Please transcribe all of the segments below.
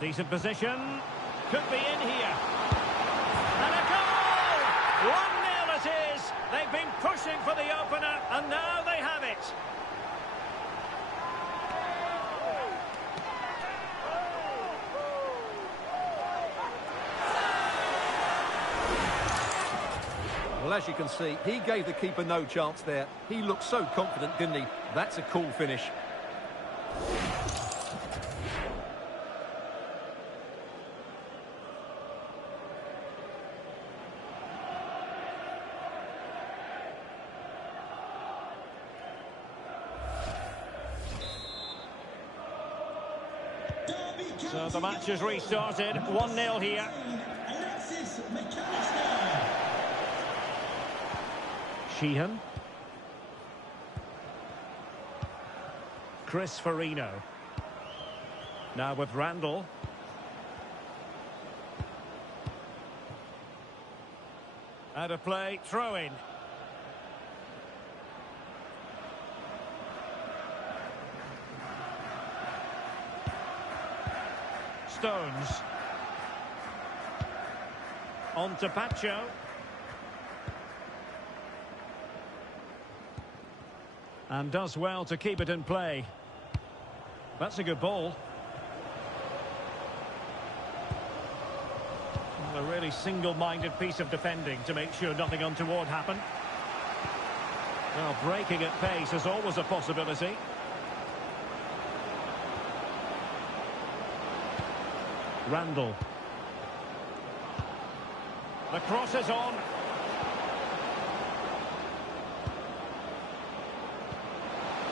Decent position. Could be in here. And a goal! 1-0 it is. They've been pushing for the opener, and now they have it. Well, as you can see, he gave the keeper no chance there. He looked so confident, didn't he? That's a cool finish. So the match has restarted. 1-0 here. Sheehan. Chris Farino. Now with Randall. Out of play, throw in. Stones. On to Pacho. And does well to keep it in play. That's a good ball. A really single-minded piece of defending to make sure nothing untoward happened. Well, breaking at pace is always a possibility. Randall. The cross is on.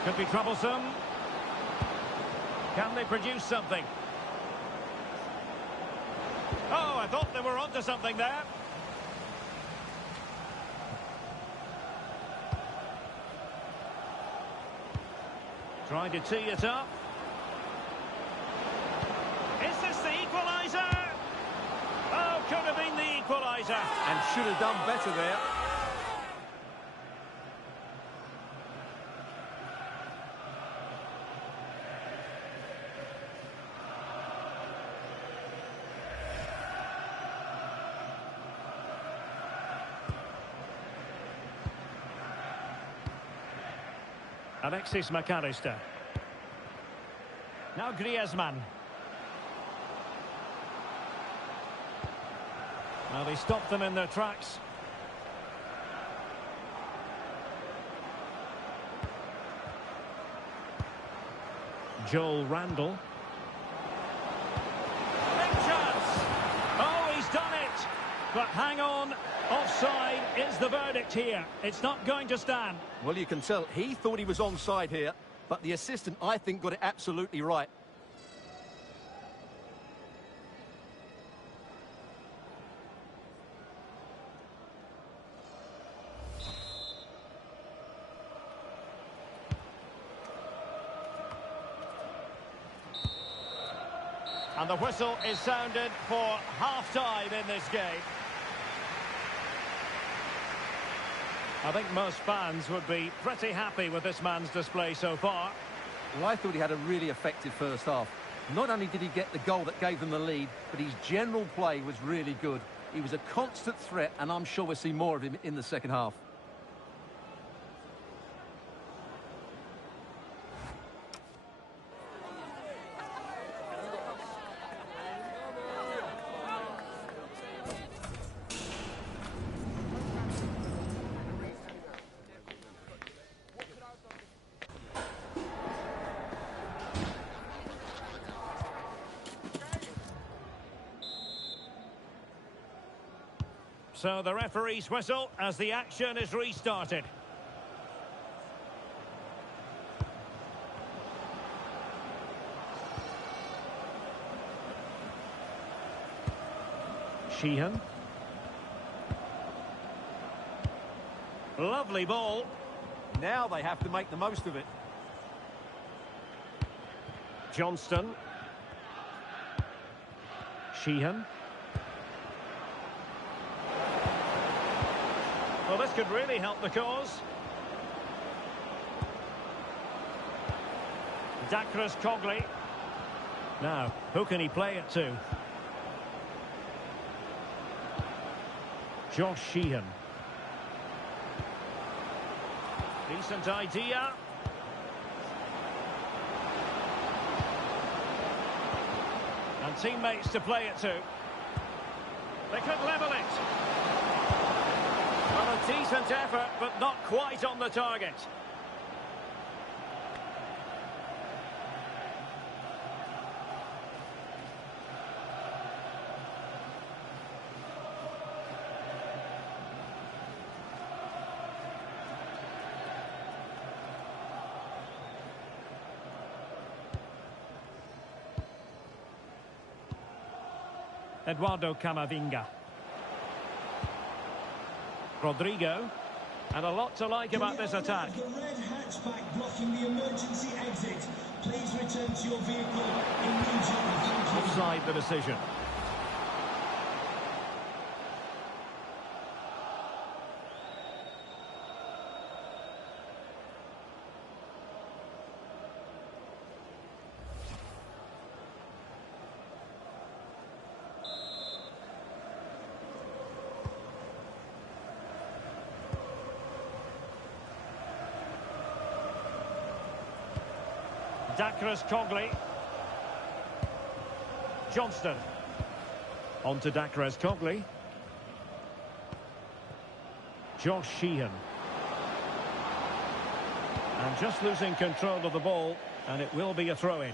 Could be troublesome. Can they produce something? Oh, I thought they were onto something there. Trying to tee it up. Is this the equaliser? Oh, could have been the equaliser. And should have done better there. Alexis McAllister. Now Griezmann. Well, they stopped them in their tracks. Joel Randall. Big chance! Oh, he's done it! But hang on, offside is the verdict here. It's not going to stand. Well, you can tell he thought he was onside here, but the assistant, I think, got it absolutely right. And the whistle is sounded for half-time in this game. I think most fans would be pretty happy with this man's display so far. Well, I thought he had a really effective first half. Not only did he get the goal that gave them the lead, but his general play was really good. He was a constant threat, and I'm sure we'll see more of him in the second half. So the referee's whistle as the action is restarted. Sheehan. Lovely ball. Now they have to make the most of it. Johnston. Sheehan. Well, this could really help the cause. Dakras Cogley. Now, who can he play it to? Josh Sheehan. Decent idea. And teammates to play it to. They could level it. Well, a decent effort, but not quite on the target. Eduardo Camavinga. Rodrigo. And a lot to like about this attack. The red hatchback blocking the emergency exit. Please return to your vehicle immediately. Offside the decision. Dacres Cogley. Johnston. On to Dacres Cogley. Josh Sheehan. And just losing control of the ball, and it will be a throw-in.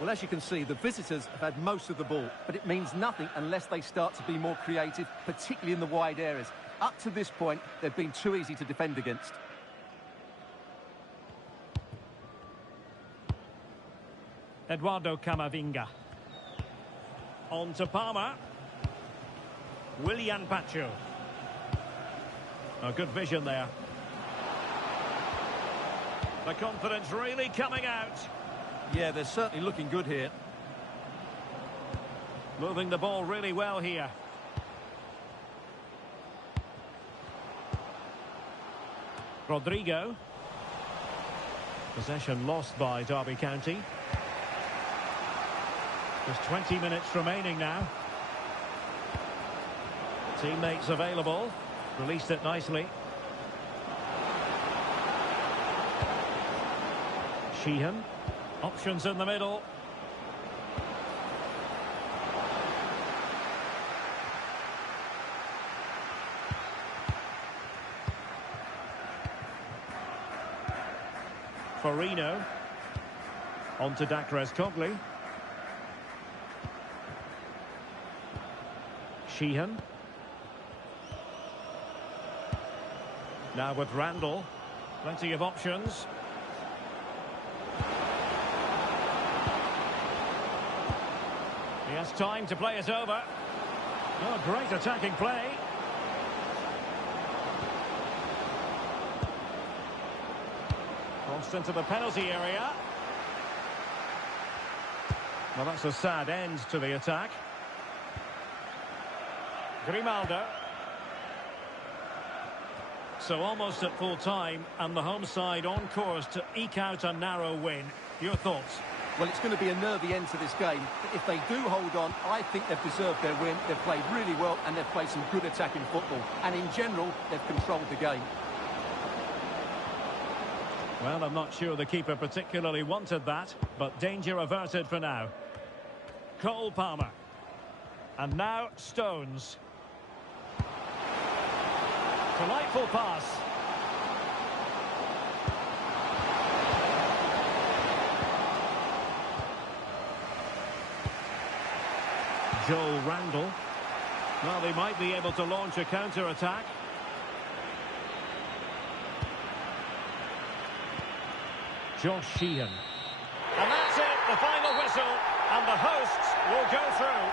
Well, as you can see, the visitors have had most of the ball, but it means nothing unless they start to be more creative, particularly in the wide areas. Up to this point, they've been too easy to defend against. Eduardo Camavinga. On to Palmer. Willian Pacho. A good vision there. The confidence really coming out. Yeah, they're certainly looking good here. Moving the ball really well here. Rodrigo. Possession lost by Derby County. There's 20 minutes remaining now. Teammates available. Released it nicely. Sheehan. Options in the middle. Farino. On to Dacres Cogley. Sheehan. Now with Randall. Plenty of options. He has time to play it over. Oh, great attacking play. Crossed into the penalty area. Well, that's a sad end to the attack. Grimaldo. So almost at full time, and the home side on course to eke out a narrow win. Your thoughts? Well, it's going to be a nervy end to this game, but if they do hold on, I think they've deserved their win. They've played really well, and they've played some good attacking football. And in general, they've controlled the game. Well, I'm not sure the keeper particularly wanted that, but danger averted for now. Cole Palmer. And now Stones. Delightful pass. Joel Randall. Well, they might be able to launch a counter-attack. Josh Sheehan. And that's it, the final whistle, and the hosts will go through.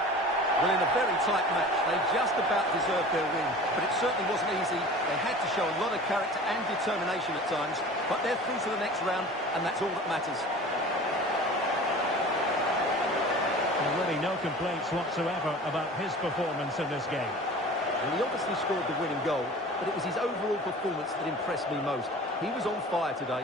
Well, in a very tight match, they just about deserved their win, but it certainly wasn't easy. They had to show a lot of character and determination at times, but they're through to the next round, and that's all that matters. Well, really no complaints whatsoever about his performance in this game. Well, he obviously scored the winning goal, but it was his overall performance that impressed me most. He was on fire today.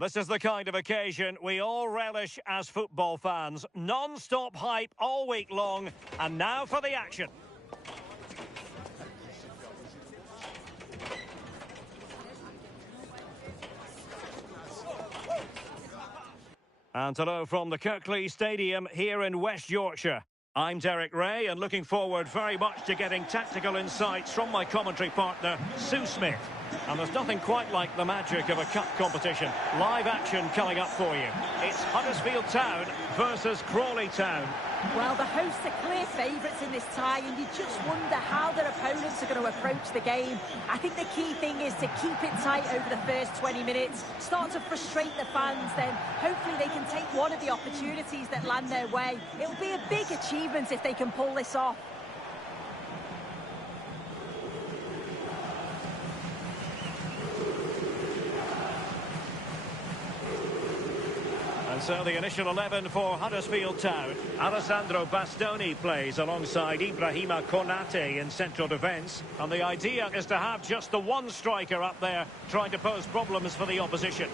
This is the kind of occasion we all relish as football fans. Non-stop hype all week long, and now for the action. And hello from the Kirkley Stadium here in West Yorkshire. I'm Derek Ray, and looking forward very much to getting tactical insights from my commentary partner, Sue Smith. And there's nothing quite like the magic of a cup competition. Live action coming up for you. It's Huddersfield Town versus Crawley Town. Well, the hosts are clear favourites in this tie, and you just wonder how their opponents are going to approach the game. I think the key thing is to keep it tight over the first 20 minutes, start to frustrate the fans, then hopefully they can take one of the opportunities that land their way. It'll be a big achievement if they can pull this off. So the initial 11 for Huddersfield Town. Alessandro Bastoni plays alongside Ibrahima Konate in central defence. And the idea is to have just the one striker up there trying to pose problems for the opposition.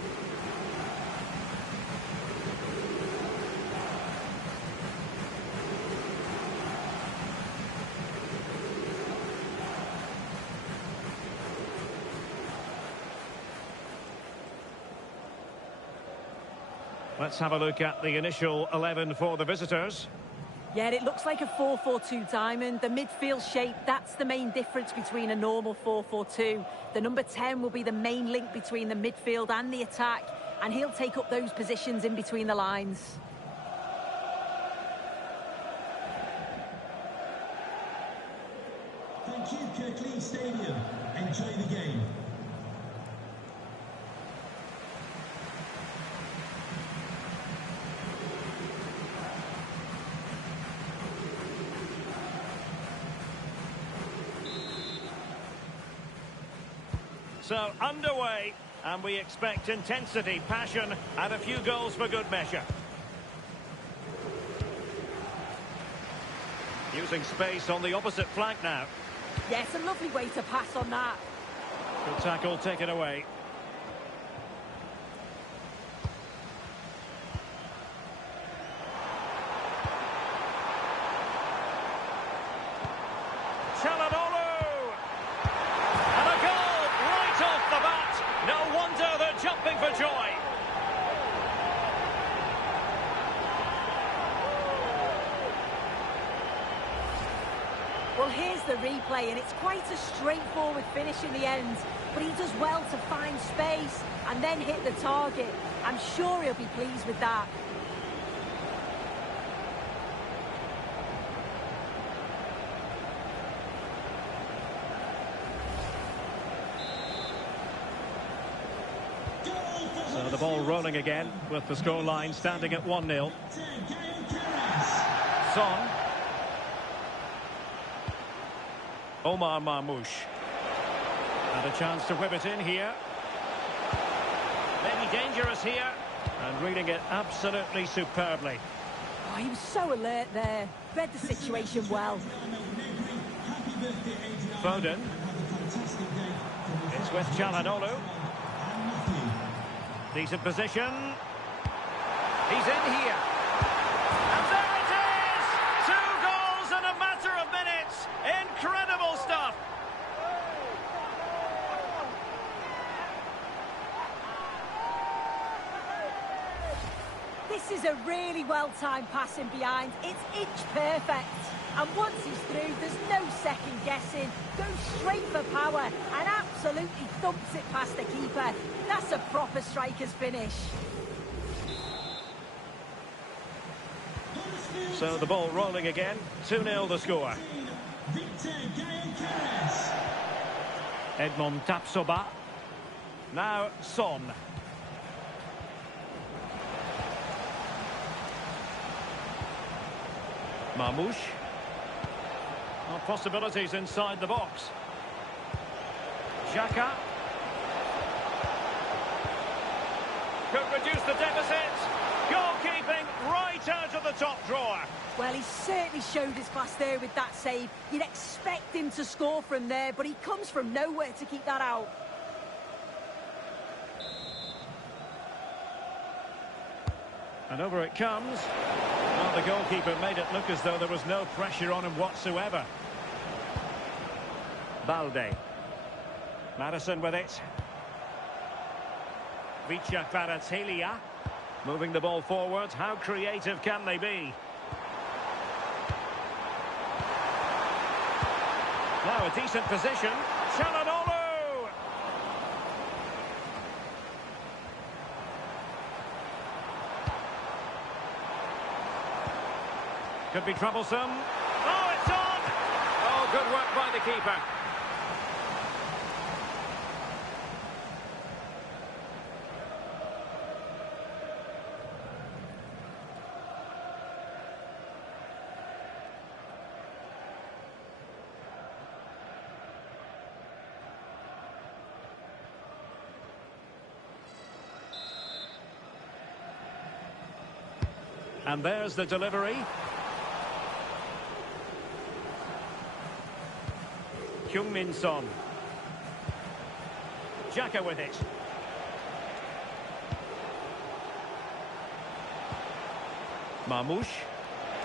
Let's have a look at the initial 11 for the visitors. Yeah, it looks like a 4-4-2 diamond. The midfield shape, that's the main difference between a normal 4-4-2. The number 10 will be the main link between the midfield and the attack, and he'll take up those positions in between the lines. Thank you, Kirkley Stadium. Enjoy the game. So, underway, and we expect intensity, passion, and a few goals for good measure. Using space on the opposite flank now. Yes, a lovely way to pass on that. Good tackle taken away. Jumping for joy. Well, here's the replay, and it's quite a straightforward finish in the end, but he does well to find space and then hit the target. I'm sure he'll be pleased with that. So the ball rolling again with the scoreline standing at 1-0. Son. Omar Marmoush. And a chance to whip it in here. Maybe dangerous here. And reading it absolutely superbly. Oh, he was so alert there. Read the situation well. Foden. It's with Çalhanoğlu. Decent position. He's in here. And there it is! 2 goals in a matter of minutes. Incredible stuff. This is a really well-timed pass in behind. It's inch perfect. And once he's through, there's no second guessing. Goes straight for power and absolutely thumps it past the keeper. That's a proper striker's finish. So the ball rolling again. 2-0 the score. Edmond Tapsoba. Now Son. Marmoush. Well, possibilities inside the box. Xhaka. Could reduce the deficit. Goalkeeping right out of the top drawer. Well, he certainly showed his class there with that save. You'd expect him to score from there, but he comes from nowhere to keep that out. And over it comes. Well, the goalkeeper made it look as though there was no pressure on him whatsoever. Balde. Madison with it. FFL moving the ball forward. How creative can they be? Now a decent position. Çalhanoğlu! Could be troublesome. Oh, it's on! Oh, good work by the keeper. And there's the delivery. Heung-min Son. Xhaka with it. Marmoush.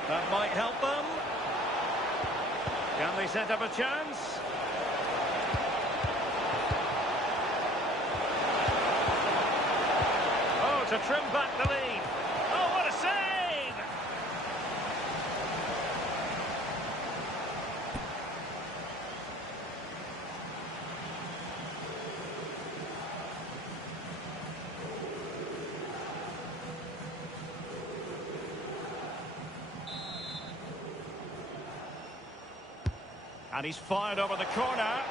That might help them. Can they set up a chance? Oh, to trim back the lead. Oh, what a save! And he's fired over the corner.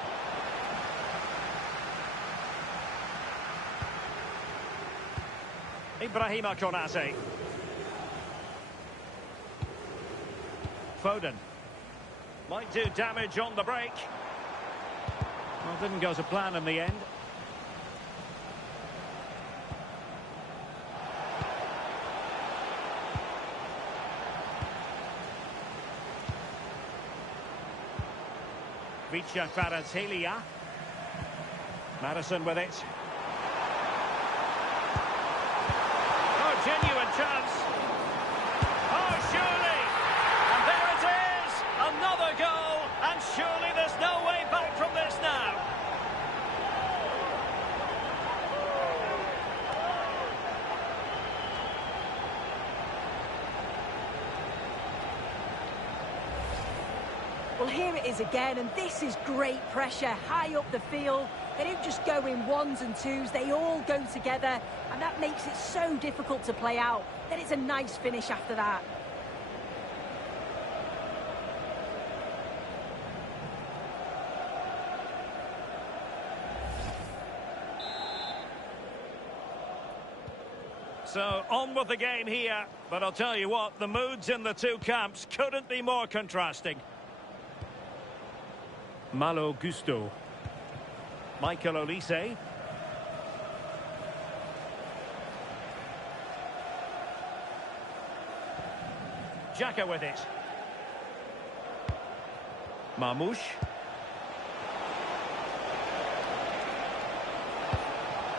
Ibrahima Konate. Foden. Might do damage on the break. Well, didn't go to plan in the end. FFL. Madison with it. Oh, genuine chance. Oh, surely. And there it is. Another goal. And surely there's no way back from this now. Well, here it is again, and this is great pressure, high up the field. They don't just go in ones and twos, they all go together, and that makes it so difficult to play out. Then it's a nice finish after that. So, on with the game here, but I'll tell you what, the moods in the two camps couldn't be more contrasting. Malo Gusto. Michael Olise. Xhaka with it. Marmoush.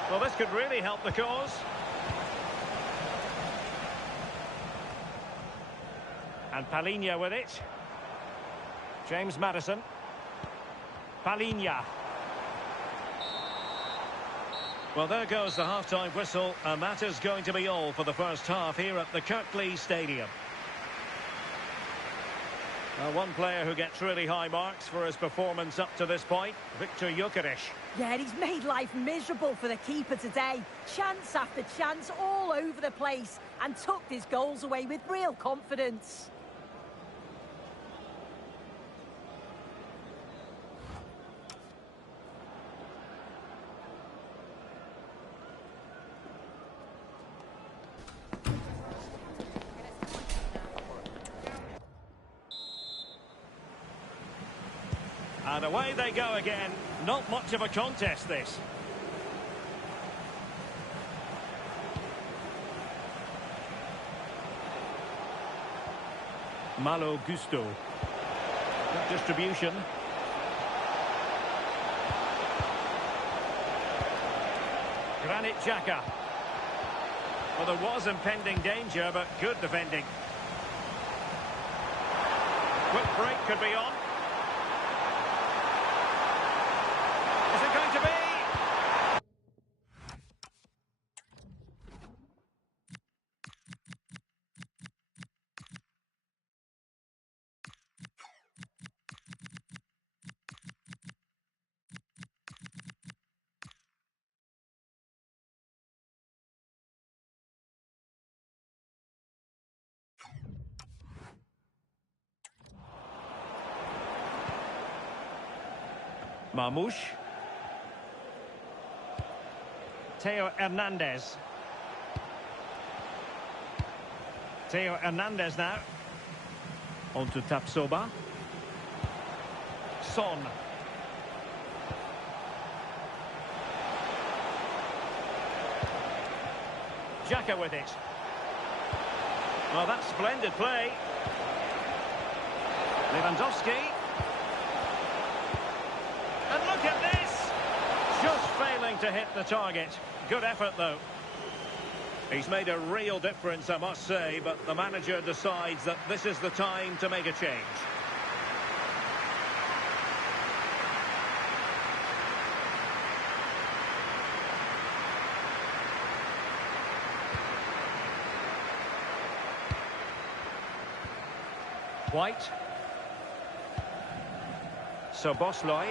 Well, this could really help the cause. And Palhinha with it. James Maddison. Palhinha. Well, there goes the half-time whistle, and that is going to be all for the first half here at the Kirklees Stadium. One player who gets really high marks for his performance up to this point, Viktor Gyökeres. Yeah, and he's made life miserable for the keeper today. Chance after chance all over the place, and tucked his goals away with real confidence. And away they go again. Not much of a contest, this. Malo Gusto. Good distribution. Granit Xhaka. Well, there was impending danger, but good defending. Quick break could be on. Is it going to be? Marmoush. Theo Hernandez. Theo Hernandez now. On to Tapsoba. Son. Xhaka with it. Well, that's splendid play. Lewandowski. And look at this! Just failing to hit the target. Good effort, though. He's made a real difference, I must say, but the manager decides that this is the time to make a change. White. Soboslai.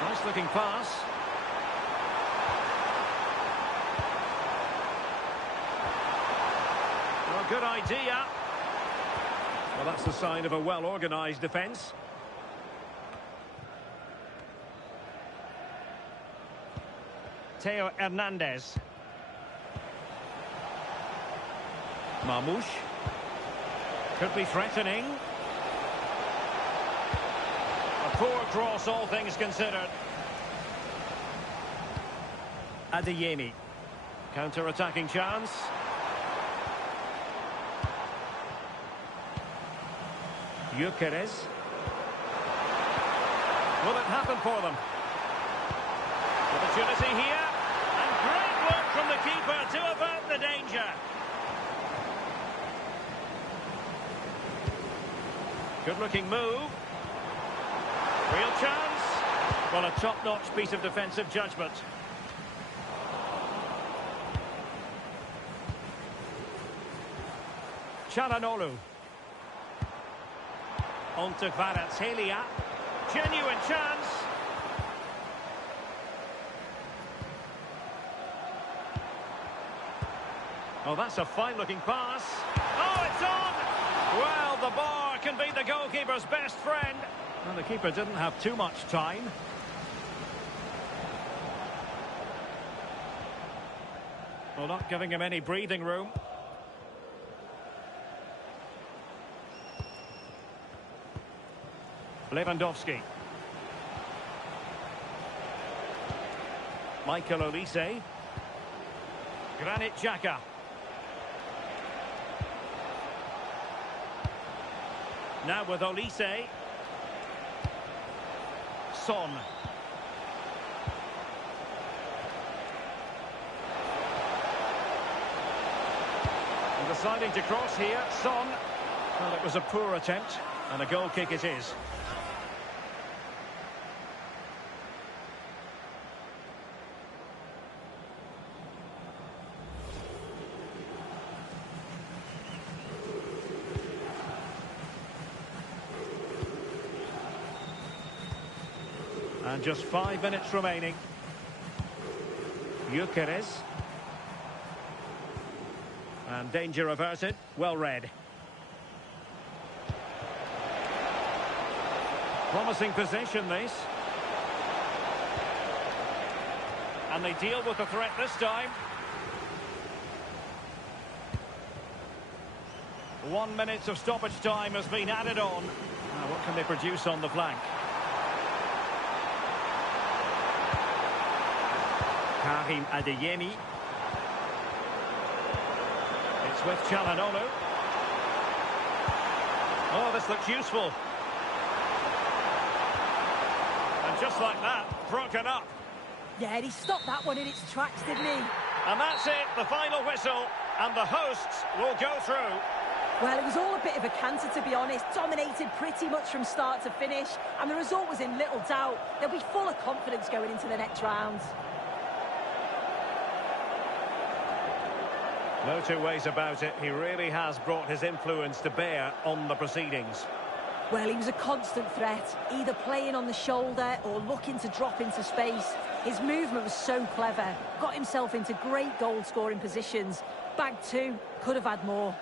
Nice looking pass. Well, good idea. Well, that's the sign of a well-organised defence. Theo Hernandez. Marmoush. Could be threatening. A poor cross, all things considered. Adeyemi. Counter-attacking chance. Gyökeres. Will it happen for them? Opportunity here. And great work from the keeper to avert the danger. Good-looking move. Real chance. Well, a top-notch piece of defensive judgment. Çalhanoğlu. On to Kvaratskhelia. Genuine chance. Oh, that's a fine-looking pass. Oh, it's on! Well, the bar can be the goalkeeper's best friend. Well, the keeper didn't have too much time. Well, not giving him any breathing room. Lewandowski. Michael Olise. Granit Xhaka. Now with Olise. Son. And deciding to cross here, Son. Well, it was a poor attempt, and a goal kick it is. And just 5 minutes remaining. Gyökeres. And danger averted. Well read. Promising possession, this. And they deal with the threat this time. 1 minute of stoppage time has been added on. Now, what can they produce on the flank? Karim Adeyemi. It's with Çalhanoğlu. Oh, this looks useful. And just like that, broken up. Yeah, he stopped that one in its tracks, didn't he? And that's it, the final whistle, and the hosts will go through. Well, it was all a bit of a canter, to be honest. Dominated pretty much from start to finish, and the result was in little doubt. They'll be full of confidence going into the next round. No two ways about it. He really has brought his influence to bear on the proceedings. Well, he was a constant threat, either playing on the shoulder or looking to drop into space. His movement was so clever, got himself into great goal-scoring positions. Bag two, could have had more.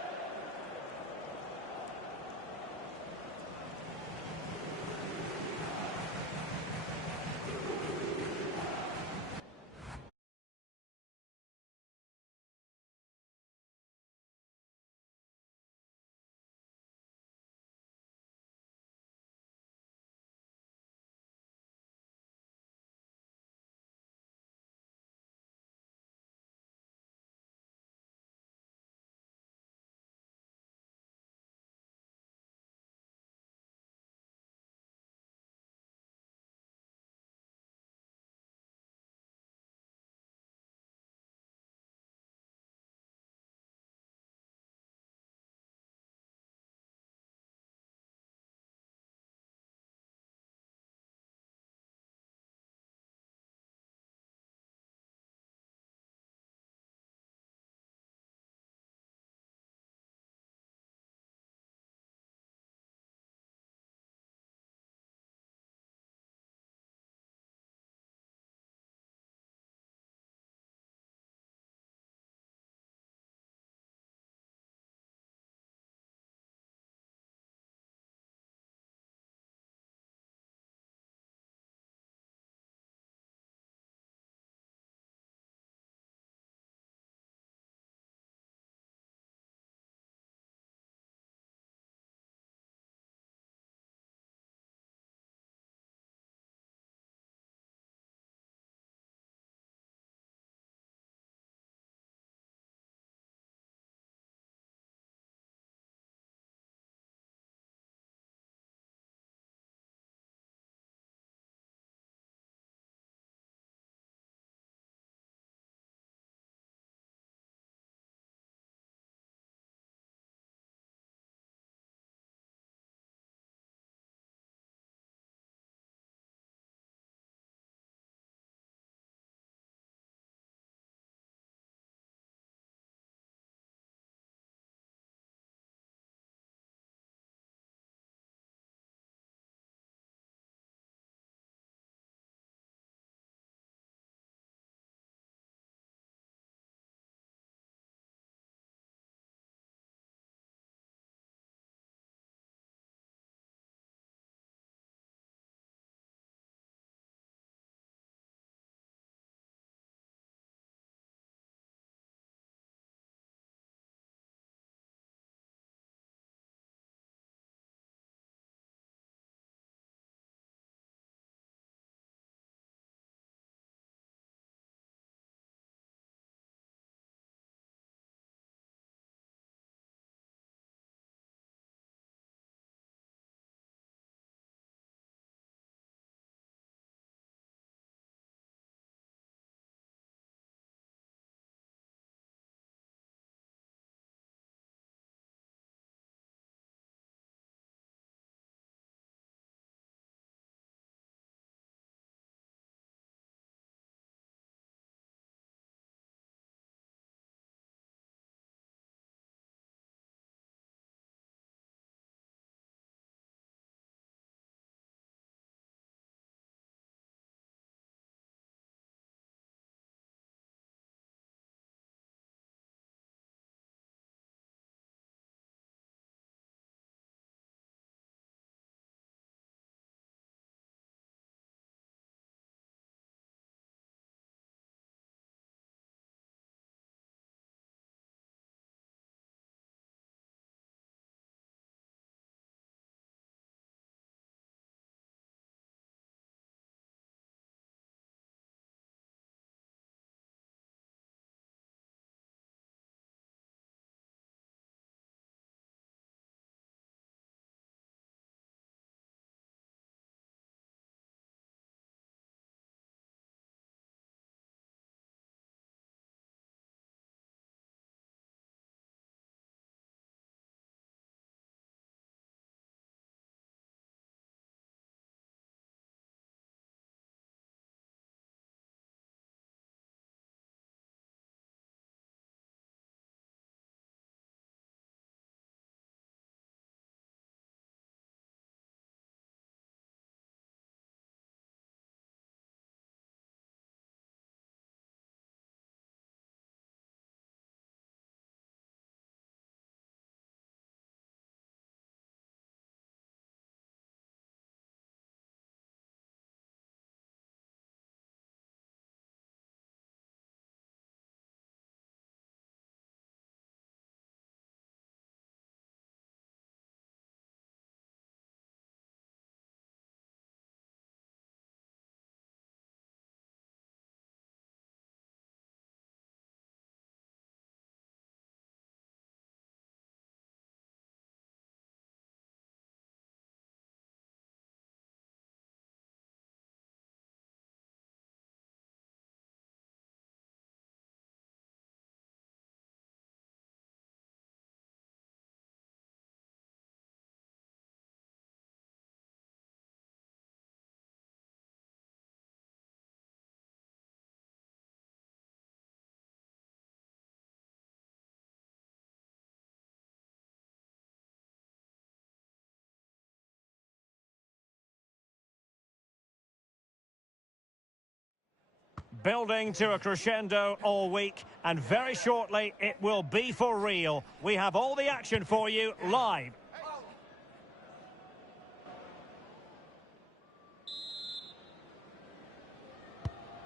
Building to a crescendo all week, and very shortly it will be for real. We have all the action for you live.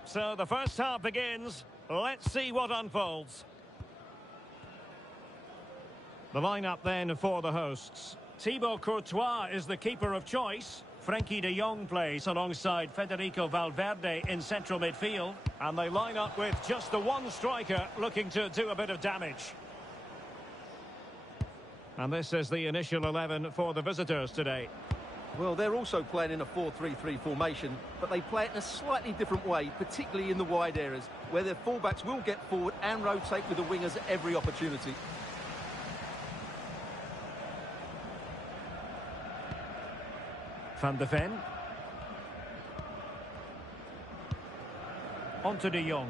So the first half begins. Let's see what unfolds. The lineup then for the hosts. Thibaut Courtois is the keeper of choice. Frenkie de Jong plays alongside Federico Valverde in central midfield. And they line up with just the one striker looking to do a bit of damage. And this is the initial 11 for the visitors today. Well, they're also playing in a 4-3-3 formation, but they play it in a slightly different way, particularly in the wide areas, where their fullbacks will get forward and rotate with the wingers at every opportunity. Van de Ven. On to de Jong.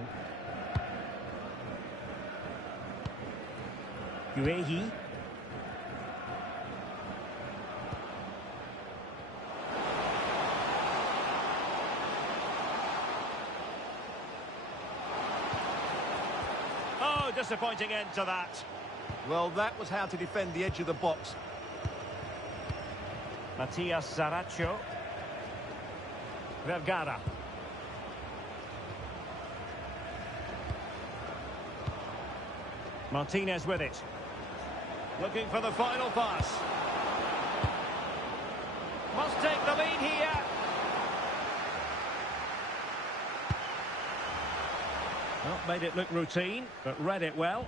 Guehi. Oh, disappointing end to that. Well, that was how to defend the edge of the box. Matias Zarracho. Vergara. Martinez with it. Looking for the final pass. Must take the lead here. Well, made it look routine, but read it well.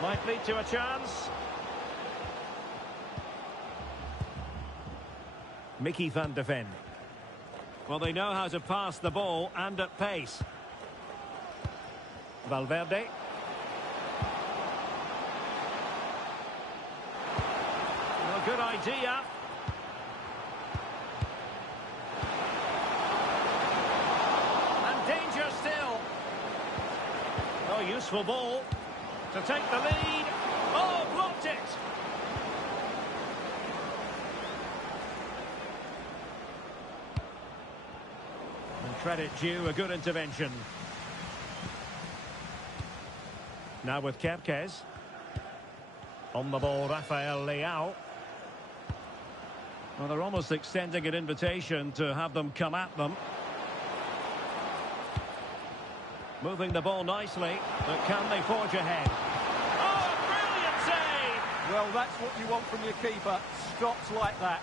Might lead to a chance. Mickey van de Ven. Well, they know how to pass the ball and at pace. Valverde. Well, good idea. And danger still. Oh, useful ball to take the lead. Oh, blocked it. Credit due, a good intervention. Now with Kerkez. On the ball, Rafael Leao. Well, they're almost extending an invitation to have them come at them. Moving the ball nicely, but can they forge ahead? Oh, brilliant save! Well, that's what you want from your keeper. Stops like that.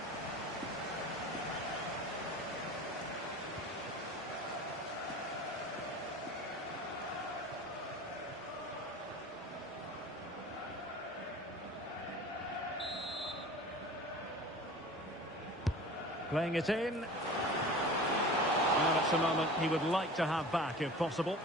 Playing it in. Well, that's a moment he would like to have back if possible.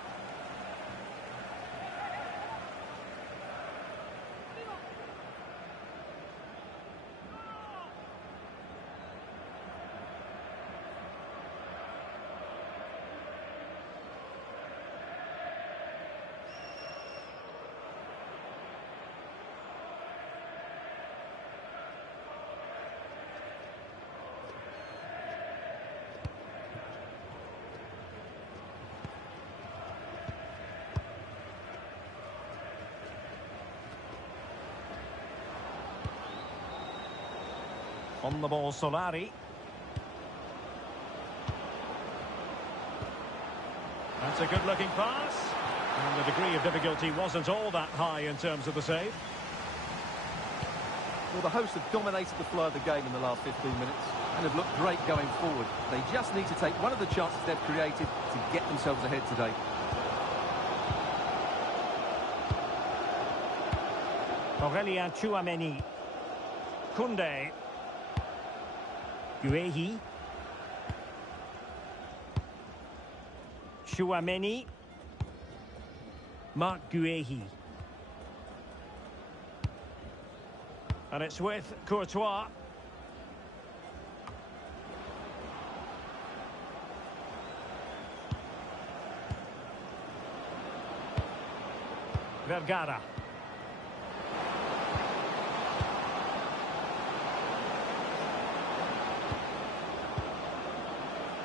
On the ball, Solari. That's a good-looking pass. And the degree of difficulty wasn't all that high in terms of the save. Well, the hosts have dominated the flow of the game in the last 15 minutes and have looked great going forward. They just need to take one of the chances they've created to get themselves ahead today. Aurélien Tchouameni. Koundé. Guehi. Tchouameni. Marc Guehi. And it's with Courtois. Vergara.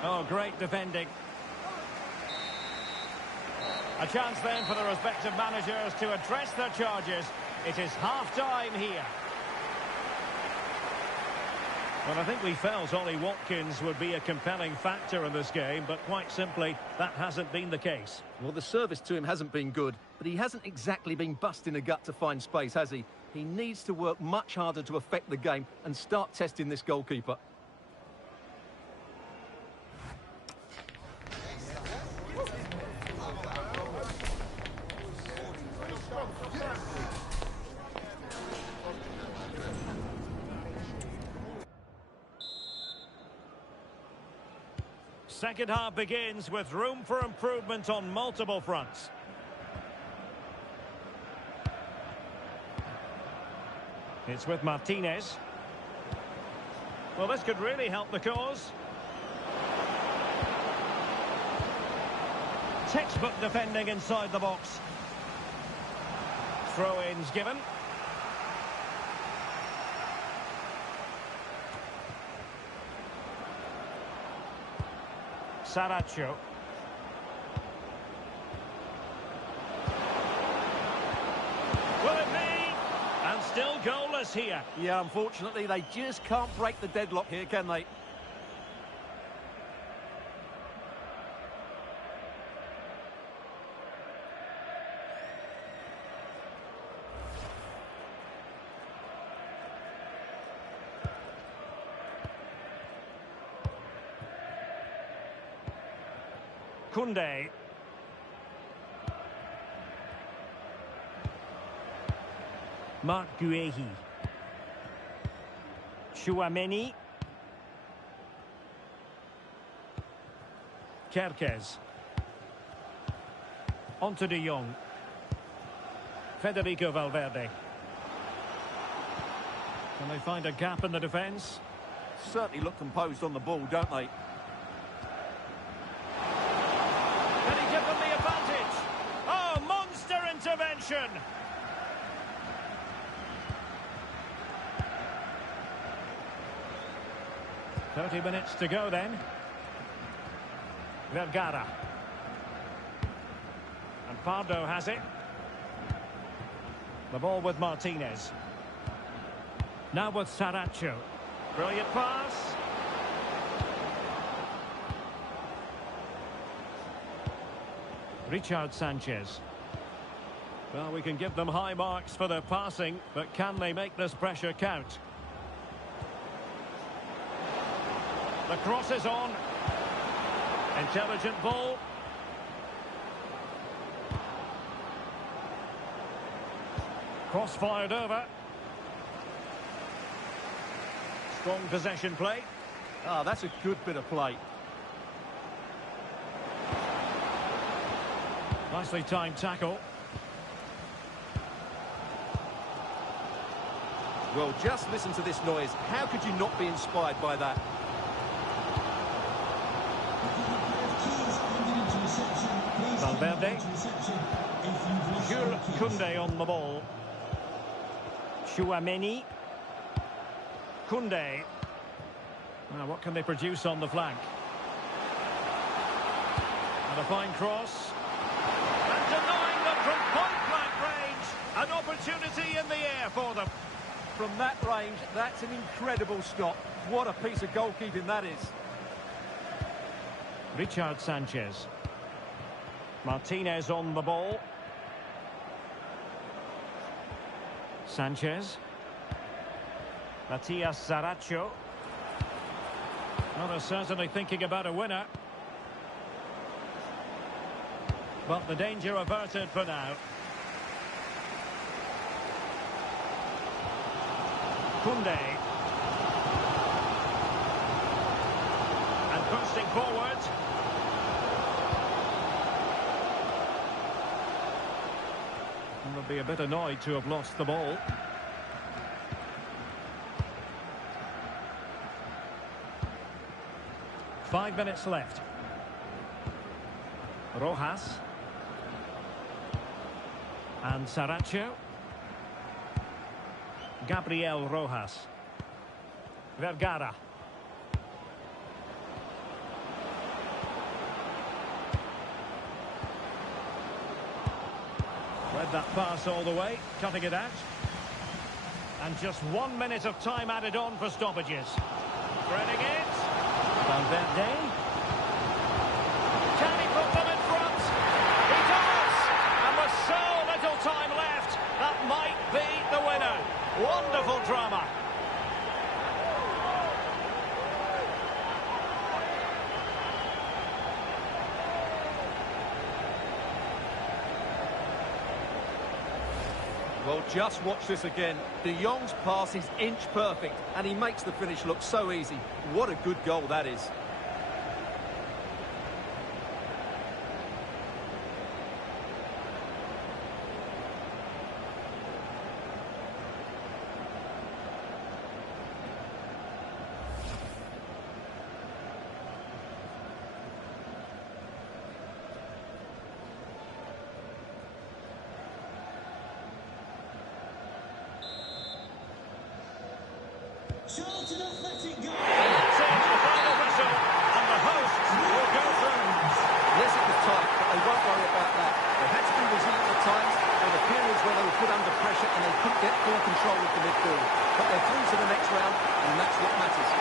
Oh, great defending. A chance then for the respective managers to address their charges. It is half-time here. Well, I think we felt Ollie Watkins would be a compelling factor in this game, but quite simply, that hasn't been the case. Well, the service to him hasn't been good, but he hasn't exactly been busting a gut to find space, has he? He needs to work much harder to affect the game and start testing this goalkeeper. Second half begins with room for improvement on multiple fronts. It's with Martinez. Well, this could really help the cause. Textbook defending inside the box. Throw-ins given. Saracho. Will it be? And still goalless here. Yeah, unfortunately, they just can't break the deadlock here, can they? Koundé. Mark Guehi. Chouameni. Kerkez. Onto de Jong. Federico Valverde. Can they find a gap in the defence? Certainly look composed on the ball, don't they? Can he give them the advantage? Oh, monster intervention! "30 minutes to go then. Vergara. And Pardo has it. The ball with Martinez. Now with Saracho. Brilliant pass. Richard Sanchez. Well, we can give them high marks for their passing, but can they make this pressure count? The cross is on. Intelligent ball. Cross fired over. Strong possession play. Ah, that's a good bit of play. Nicely timed tackle. Well, just listen to this noise. How could you not be inspired by that? Valverde. Jules Koundé on the ball. Chouameni. Koundé. Now, what can they produce on the flank? And a fine cross. And denying them from point-blank range. An opportunity in the air for them. From that range, that's an incredible stop. What a piece of goalkeeping that is. Richard Sanchez. Martinez on the ball. Sanchez. Matias Saracho. Well, they're certainly thinking about a winner. But the danger averted for now. Koundé. And bursting forward. And they'll be a bit annoyed to have lost the ball. Five minutes left. Rojas. And Saracho. Gabriel Rojas. Vergara. read that pass all the way, cutting it out. And just 1 minute of time added on for stoppages. Threading it. Valverde. Can he put them in front? He does! And with so little time left, that might be the winner. Wonderful drama. Well, just watch this again. De Jong's pass is inch perfect, and he makes the finish look so easy. What a good goal that is. Charlton Athletic goal. That's it, the final whistle, and the hosts will go through. Yes, it was tight, but they won't worry about that. They had to be resilient at times. There were periods where they were put under pressure and they couldn't get full control of the midfield. But they're through to the next round, and that's what matters.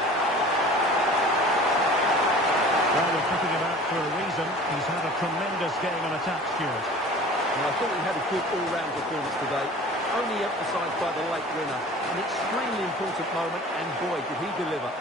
Well, we're picking him out for a reason. He's had a tremendous game on attack, Stuart. And I thought he had a good all-round performance today. Only emphasised by the late winner. An extremely important moment, and boy, did he deliver.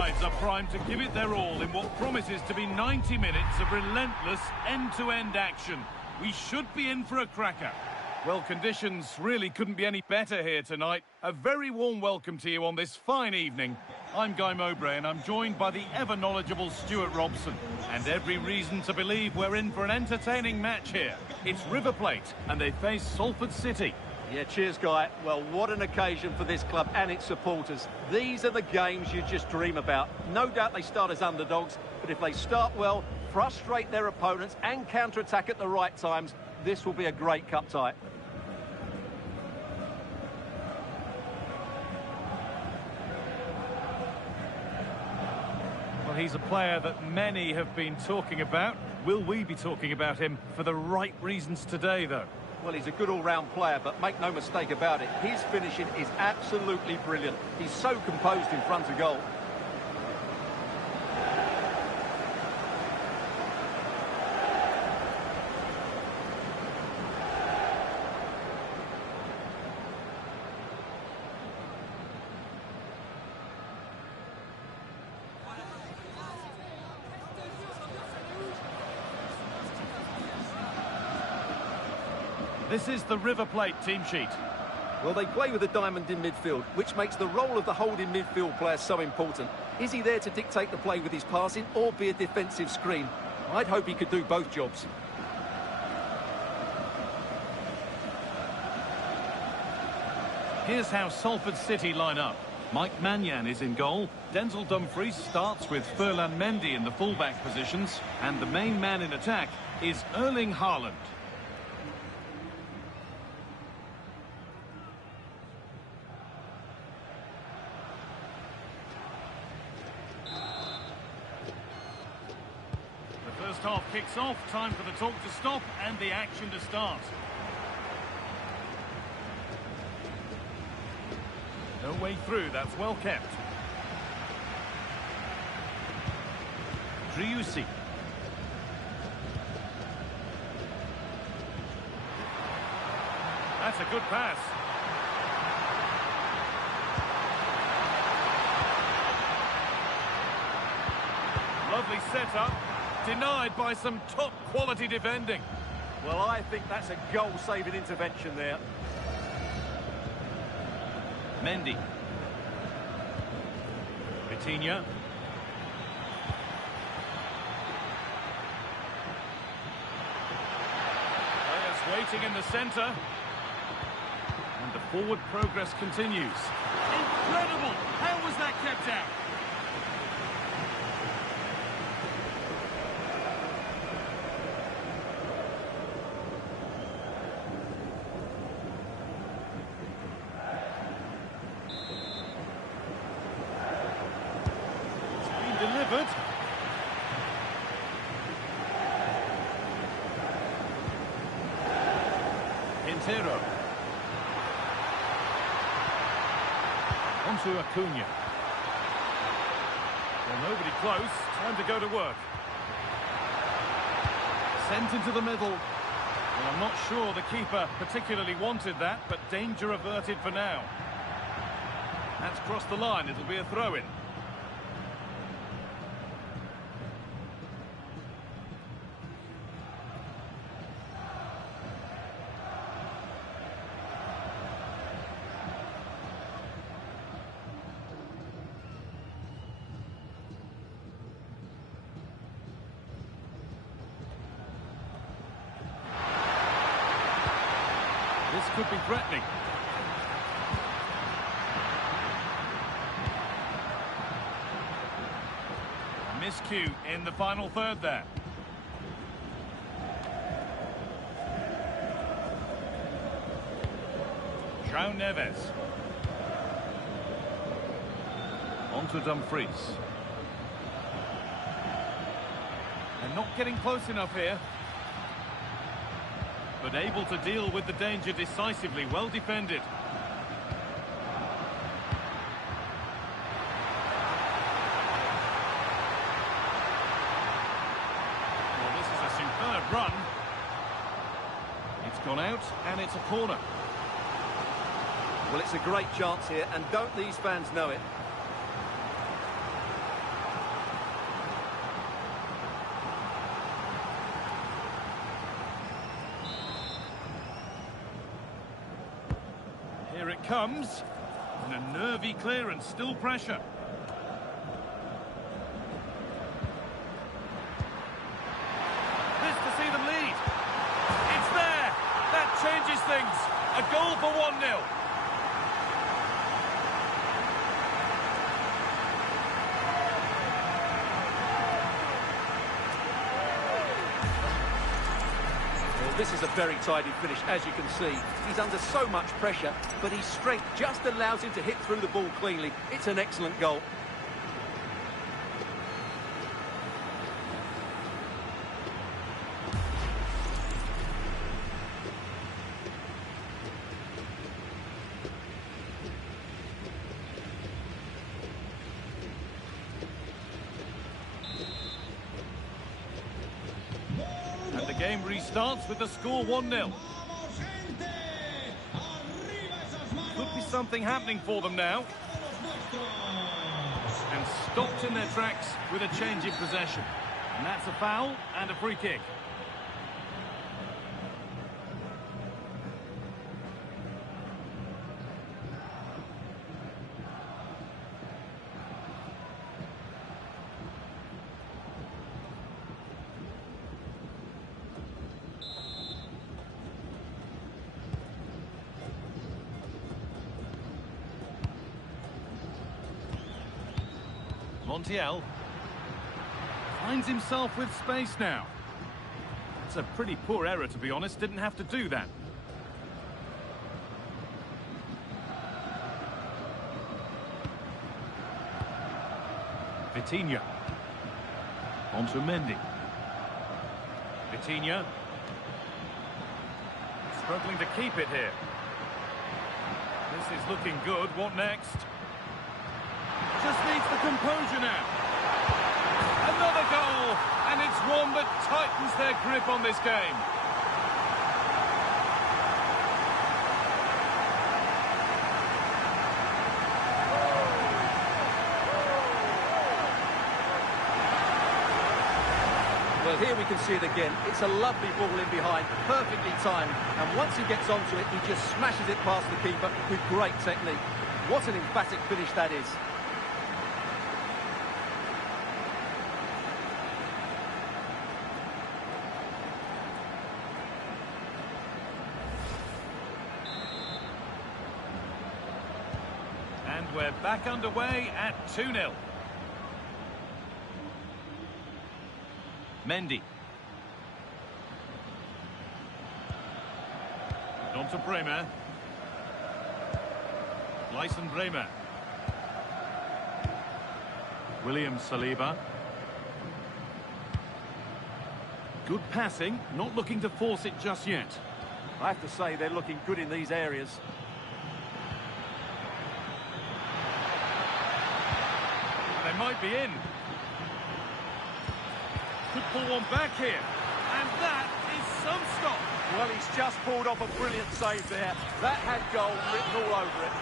sides are primed to give it their all in what promises to be 90 minutes of relentless end-to-end action. We should be in for a cracker. Well, conditions really couldn't be any better here tonight. A very warm welcome to you on this fine evening. I'm Guy Mowbray and I'm joined by the ever-knowledgeable Stuart Robson. And every reason to believe we're in for an entertaining match here. It's River Plate and they face Salford City. Yeah, cheers, Guy. Well, what an occasion for this club and its supporters. These are the games you just dream about. No doubt they start as underdogs, but if they start well, frustrate their opponents and counter-attack at the right times, this will be a great cup tie. Well, he's a player that many have been talking about. Will we be talking about him for the right reasons today, though? Well, he's a good all-round player, but make no mistake about it, his finishing is absolutely brilliant. He's so composed in front of goal. This is the River Plate team sheet. Well, they play with a diamond in midfield, which makes the role of the holding midfield player so important. Is he there to dictate the play with his passing or be a defensive screen? I'd hope he could do both jobs. Here's how Salford City line up. Mike Mannion is in goal. Denzel Dumfries starts with Furlan Mendy in the fullback positions. And the main man in attack is Erling Haaland. First half kicks off, time for the talk to stop and the action to start. No way through, that's well kept. Driussi. That's a good pass. Lovely setup. Denied by some top-quality defending. Well, I think that's a goal-saving intervention there. Mendy. Vitinha. Players waiting in the centre. And the forward progress continues. Incredible! How was that kept out? Delivered. Quintero. Onto Acuna. Well, nobody close. Time to go to work. Sent into the middle. Well, I'm not sure the keeper particularly wanted that, but danger averted for now. That's crossed the line. It'll be a throw-in. This could be threatening. A miscue in the final third there. João Neves. Onto Dumfries. They're not getting close enough here. But able to deal with the danger decisively, well defended. Well, this is a superb run. It's gone out, and it's a corner. Well, it's a great chance here, and don't these fans know it? it comes. And a nervy clearance, still pressure. This to see them lead. It's there. That changes things. A goal for 1-0. This is a very tidy finish, as you can see. He's under so much pressure, but his strength just allows him to hit through the ball cleanly. It's an excellent goal. Game restarts with the score 1-0. Could be something happening for them now. And stopped in their tracks with a change in possession. And that's a foul and a free kick. Montiel finds himself with space now. It's a pretty poor error, to be honest. Didn't have to do that. Vitinha. On to Mendy. Vitinha. Struggling to keep it here. This is looking good. What next? Just needs the composure now. Another goal, and it's one that tightens their grip on this game. Well, here we can see it again. It's a lovely ball in behind, perfectly timed, and once he gets onto it, he just smashes it past the keeper with great technique. What an emphatic finish that is. And we're back underway at 2-0. Mendy. On to Bremer. Lyson Bremer. William Saliba. Good passing, not looking to force it just yet. I have to say they're looking good in these areas. They might be in. Could pull one back here. And that is some stop. Well, he's just pulled off a brilliant save there. That had goal written all over it.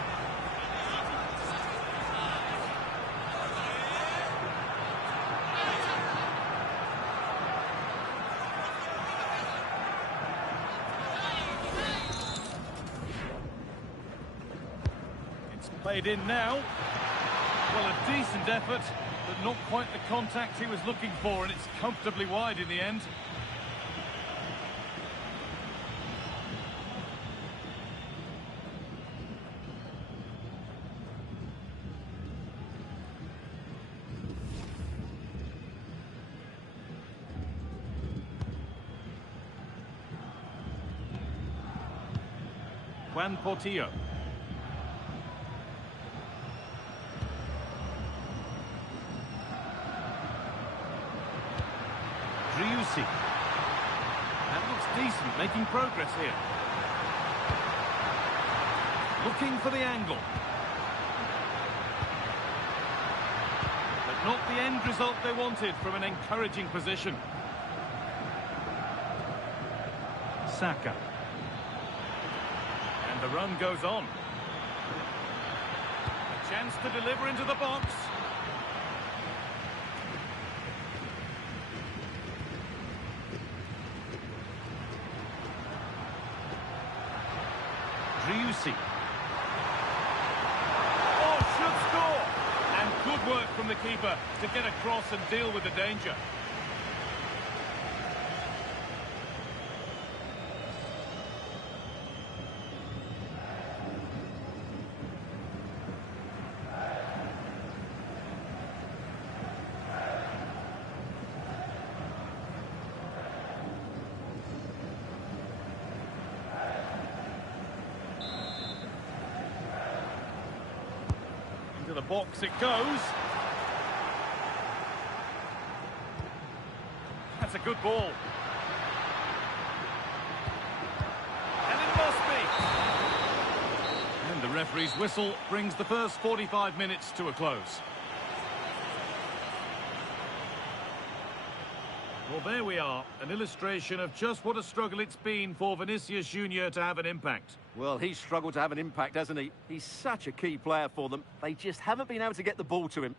It's played in now. Well, a decent effort, but not quite the contact he was looking for, and it's comfortably wide in the end. Juan Portillo. That looks decent, making progress here. Looking for the angle. But not the end result they wanted from an encouraging position. Saka. And the run goes on. A chance to deliver into the box. work from the keeper to get across and deal with the danger. To the box it goes. That's a good ball. And it must be. And the referee's whistle brings the first 45 minutes to a close. Well, there we are, an illustration of just what a struggle it's been for Vinicius Junior to have an impact. Well, he's struggled to have an impact, hasn't he? He's such a key player for them. They just haven't been able to get the ball to him.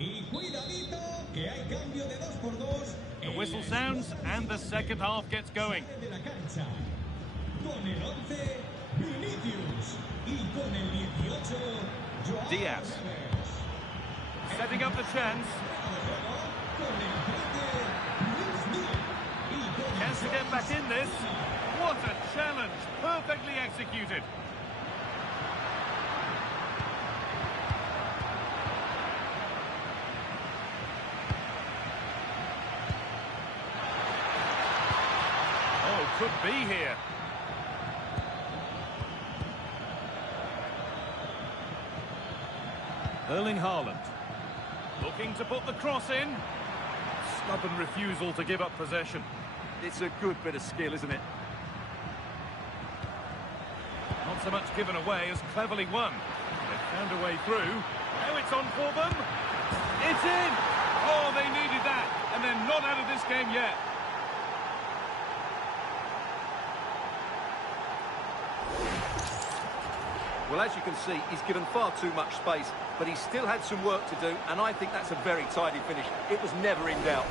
Y cuidadito, que hay cambio de 2 por 2. The whistle sounds and the second half gets going. De la cancha. Con el 11, Vinicius. Y con el 18, Joao Diaz. Neves. Setting up the chance. Con el 13, Luis Díaz. Y con el Chance to get back in this. What a challenge. Perfectly executed. Oh, could be here. Erling Haaland. Looking to put the cross in. Stubborn refusal to give up possession. It's a good bit of skill, isn't it? Not so much given away as cleverly won. They've found a way through. Now it's on for them. It's in! Oh, they needed that. And they're not out of this game yet. Well, as you can see, he's given far too much space, but he's still had some work to do, and I think that's a very tidy finish. It was never in doubt.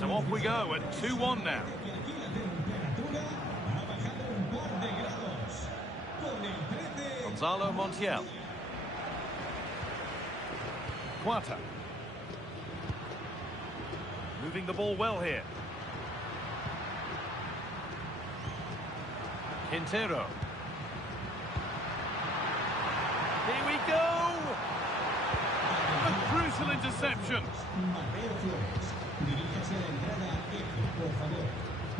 So off we go at 2-1 now. Gonzalo Montiel. Quata. Moving the ball well here. Quintero. Here we go! A crucial interception. Diríjase a la entrada F, por favor.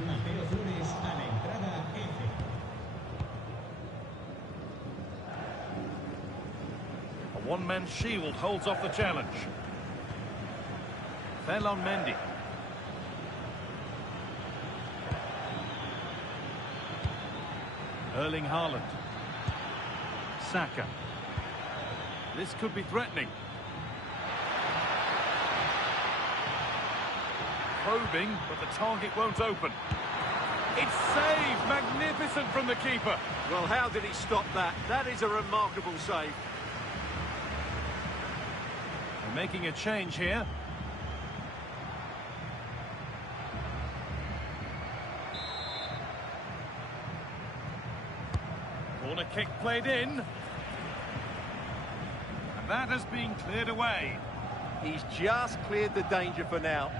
Mateo Flores a la entrada F. A one-man shield holds off the challenge. Fell on Mendy. Erling Haaland. Saka. This could be threatening. Probing, but the target won't open. It's saved! Magnificent from the keeper. Well, how did he stop that? That is a remarkable save. They're making a change here. Corner kick played in. And that has been cleared away. He's just cleared the danger for now.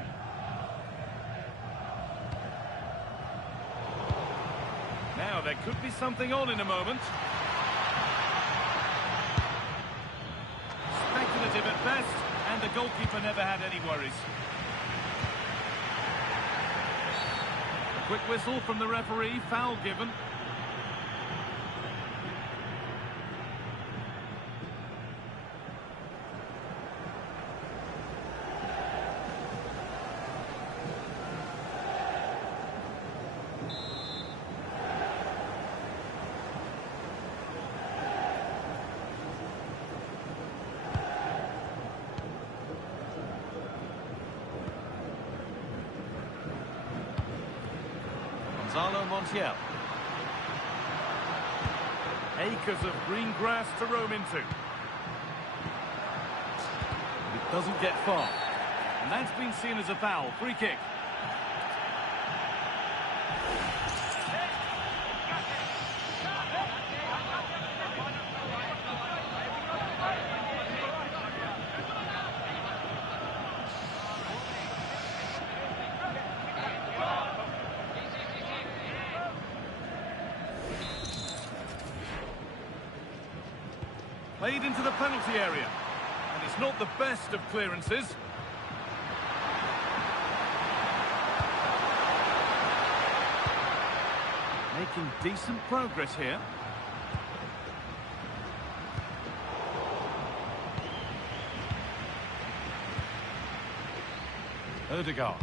Now, there could be something on in a moment. Speculative at best, and the goalkeeper never had any worries. A quick whistle from the referee, foul given. Gonzalo Montiel. Acres of green grass to roam into. It doesn't get far. And that's been seen as a foul. Free kick. Played into the penalty area. And it's not the best of clearances. Making decent progress here. Odegaard.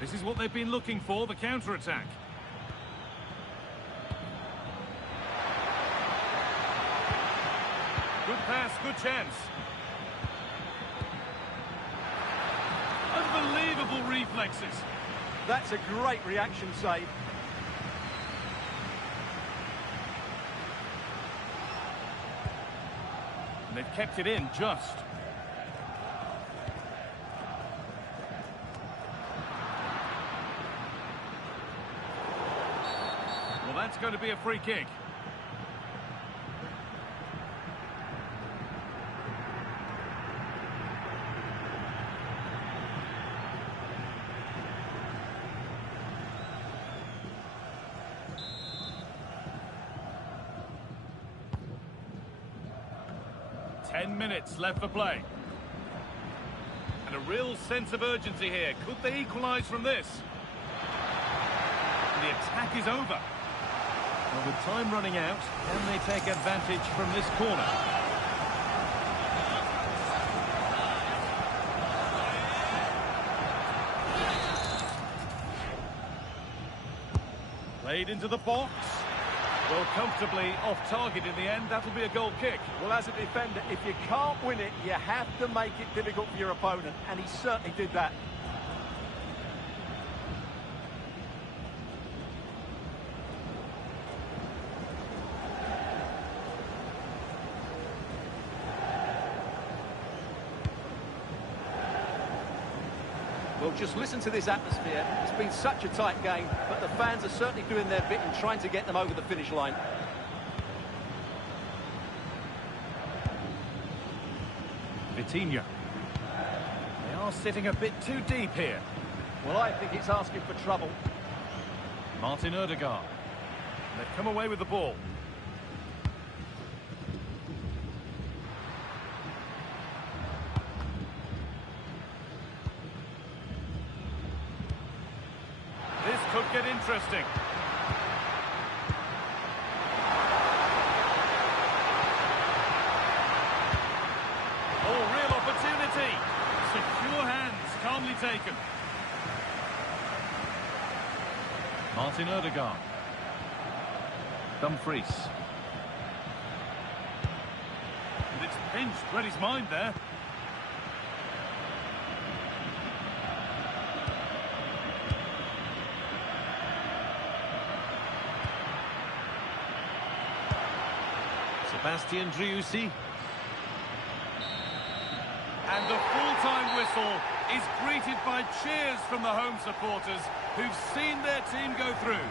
This is what they've been looking for, the counter-attack. Good pass, good chance. Unbelievable reflexes. That's a great reaction save. And they've kept it in just. Well, that's going to be a free kick. 10 minutes left for play. And a real sense of urgency here. Could they equalise from this? The attack is over. Well, with time running out, can they take advantage from this corner? Played into the box. Well, comfortably off target in the end. That'll be a goal kick. Well, as a defender, if you can't win it, you have to make it difficult for your opponent, and he certainly did that. Well, just listen to this atmosphere. It's been such a tight game, but the fans are certainly doing their bit in trying to get them over the finish line. Vitinha. They are sitting a bit too deep here. Well, I think it's asking for trouble. Martin Odegaard. They've come away with the ball. This could get interesting. Oh, real opportunity. Secure hands, calmly taken. Martin Odegaard. Dumfries. And it's pinched, read his mind there. Sebastian Driussi. And the full-time whistle is greeted by cheers from the home supporters who've seen their team go through.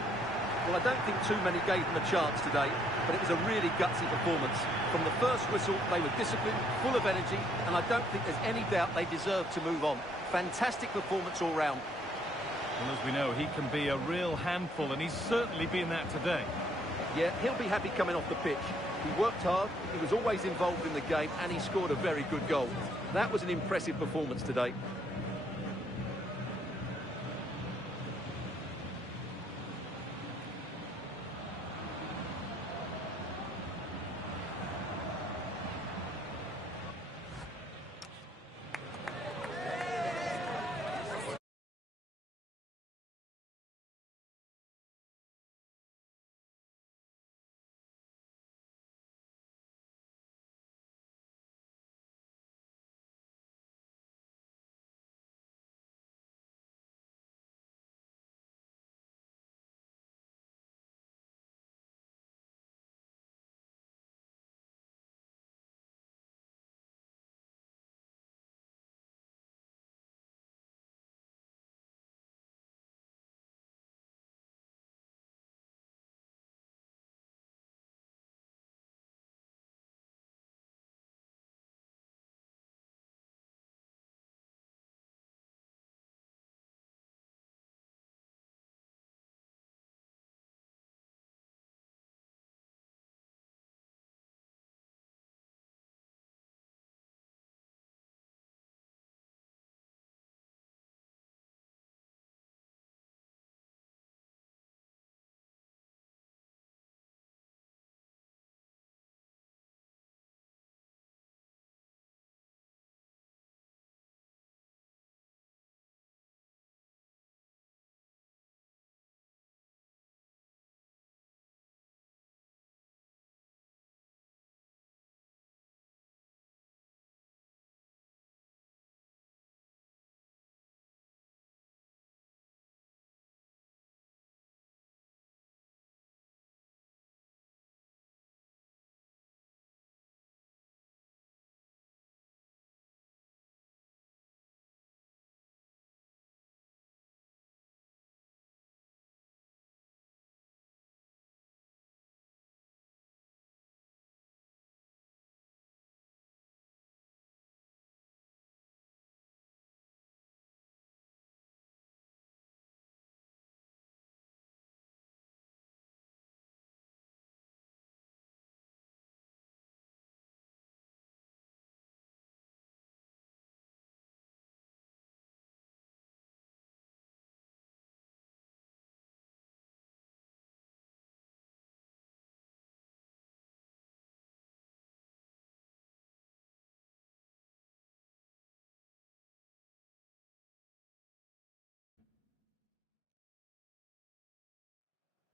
Well, I don't think too many gave them a chance today, but it was a really gutsy performance. From the first whistle, they were disciplined, full of energy, and I don't think there's any doubt they deserve to move on. Fantastic performance all round. Well, as we know, he can be a real handful, and he's certainly been that today. Yeah, he'll be happy coming off the pitch. He worked hard, he was always involved in the game, and he scored a very good goal. That was an impressive performance today.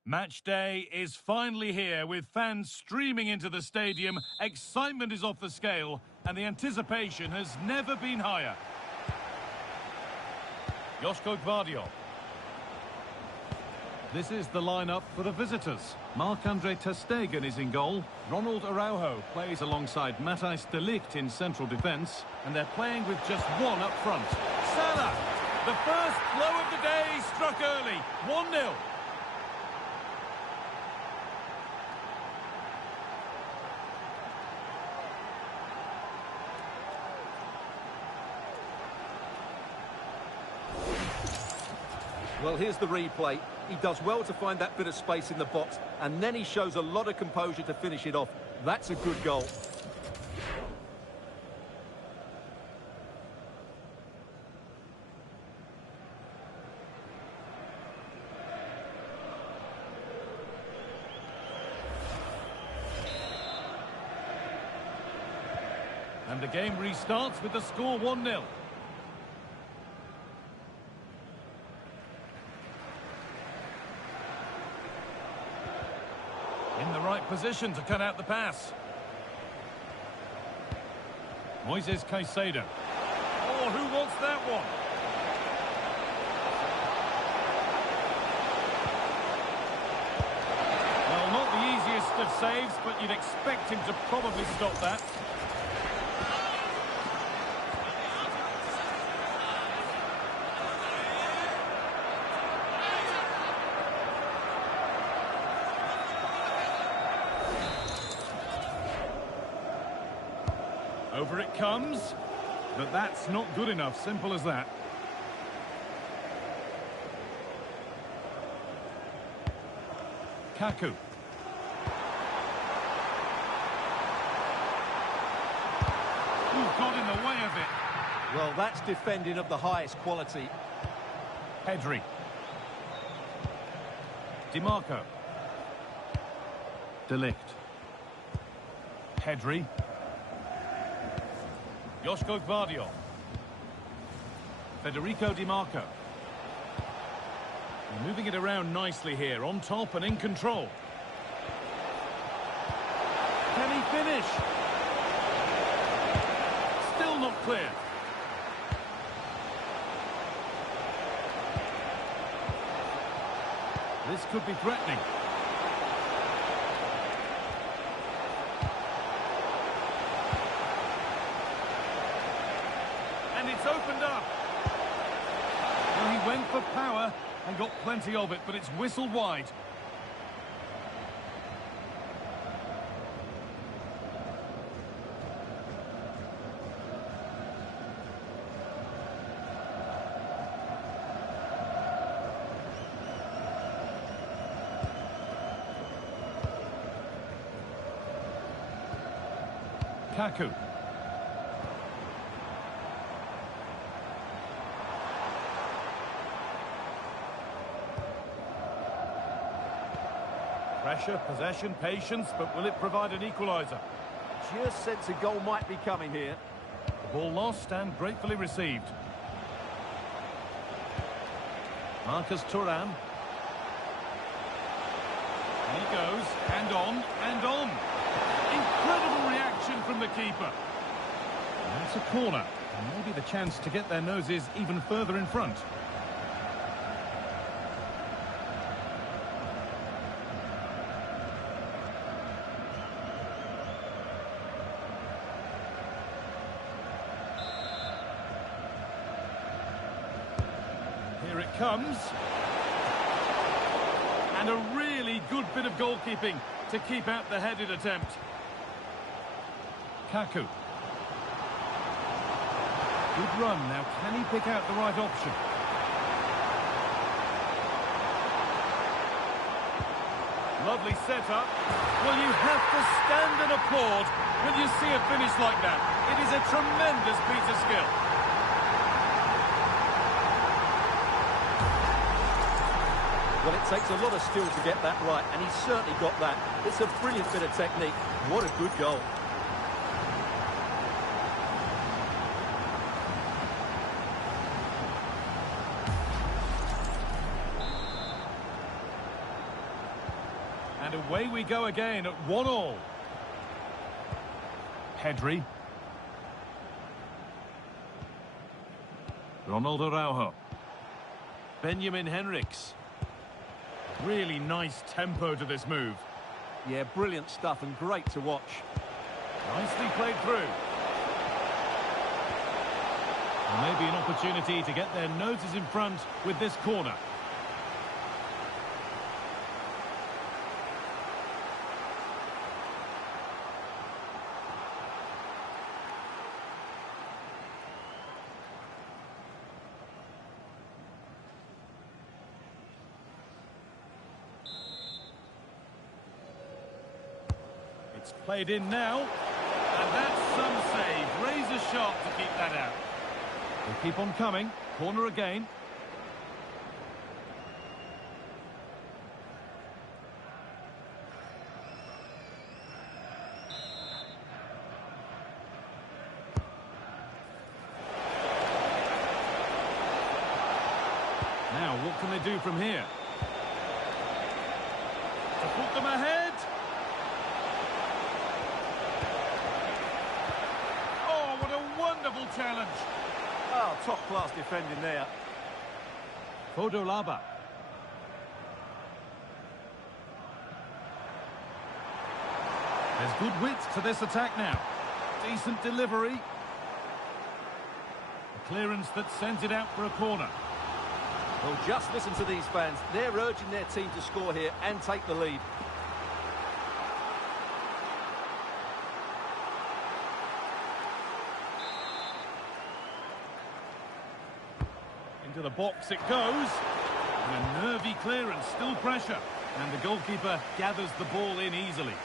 Match day is finally here with fans streaming into the stadium. Excitement is off the scale and the anticipation has never been higher. Josko Gvardiol. This is the lineup for the visitors. Marc-Andre ter Stegen is in goal. Ronald Araujo plays alongside Matthijs de Ligt in central defence. And they're playing with just one up front. Salah! The first blow of the day struck early. 1-0. Well, here's the replay. He does well to find that bit of space in the box, and then he shows a lot of composure to finish it off. That's a good goal. And the game restarts with the score 1-0. In the right position to cut out the pass. Moises Caicedo. Oh, who wants that one? Well, not the easiest of saves, but you'd expect him to probably stop that. Over it comes, but that's not good enough, simple as that. Kaku. Ooh, got in the way of it. Well, that's defending of the highest quality. Pedri. DiMarco. De Ligt. Pedri. Josko Gvardiol. Federico DiMarco. Moving it around nicely here, on top and in control. Can he finish? Still not clear. This could be threatening. And it's opened up. Well, he went for power and got plenty of it, but it's whistled wide. Kaku. Pressure, possession, patience, but will it provide an equaliser? Just sense a goal might be coming here. The ball lost and gratefully received. Marcus Thuram. And he goes, and on, and on. Incredible reaction from the keeper. And that's a corner, and maybe the chance to get their noses even further in front. Here it comes. And a really good bit of goalkeeping to keep out the headed attempt. Kaku. Good run. Now, can he pick out the right option? Lovely setup. Well, you have to stand and applaud when you see a finish like that. It is a tremendous piece of skill. Well, it takes a lot of skill to get that right, and he's certainly got that. It's a brilliant bit of technique. What a good goal. And away we go again at 1-1. Pedri. Ronald Araujo. Benjamin Henrichs. Really nice tempo to this move. Yeah, brilliant stuff and great to watch. Nicely played through. And maybe an opportunity to get their noses in front with this corner. It's played in now, and that's some save. Razor sharp to keep that out. They keep on coming. Corner again. Now, what can they do from here? To put them ahead. Oh, what a wonderful challenge. Oh, top-class defending there. Fodolaba. There's good width to this attack now. Decent delivery. A clearance that sends it out for a corner. Well, just listen to these fans. They're urging their team to score here and take the lead. Into the box it goes. And a nervy clearance, still pressure. And the goalkeeper gathers the ball in easily.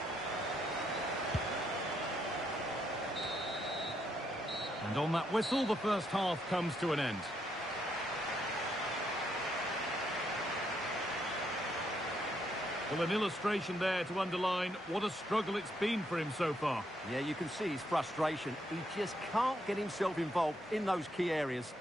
And on that whistle, the first half comes to an end. Well, an illustration there to underline what a struggle it's been for him so far. Yeah, you can see his frustration. He just can't get himself involved in those key areas.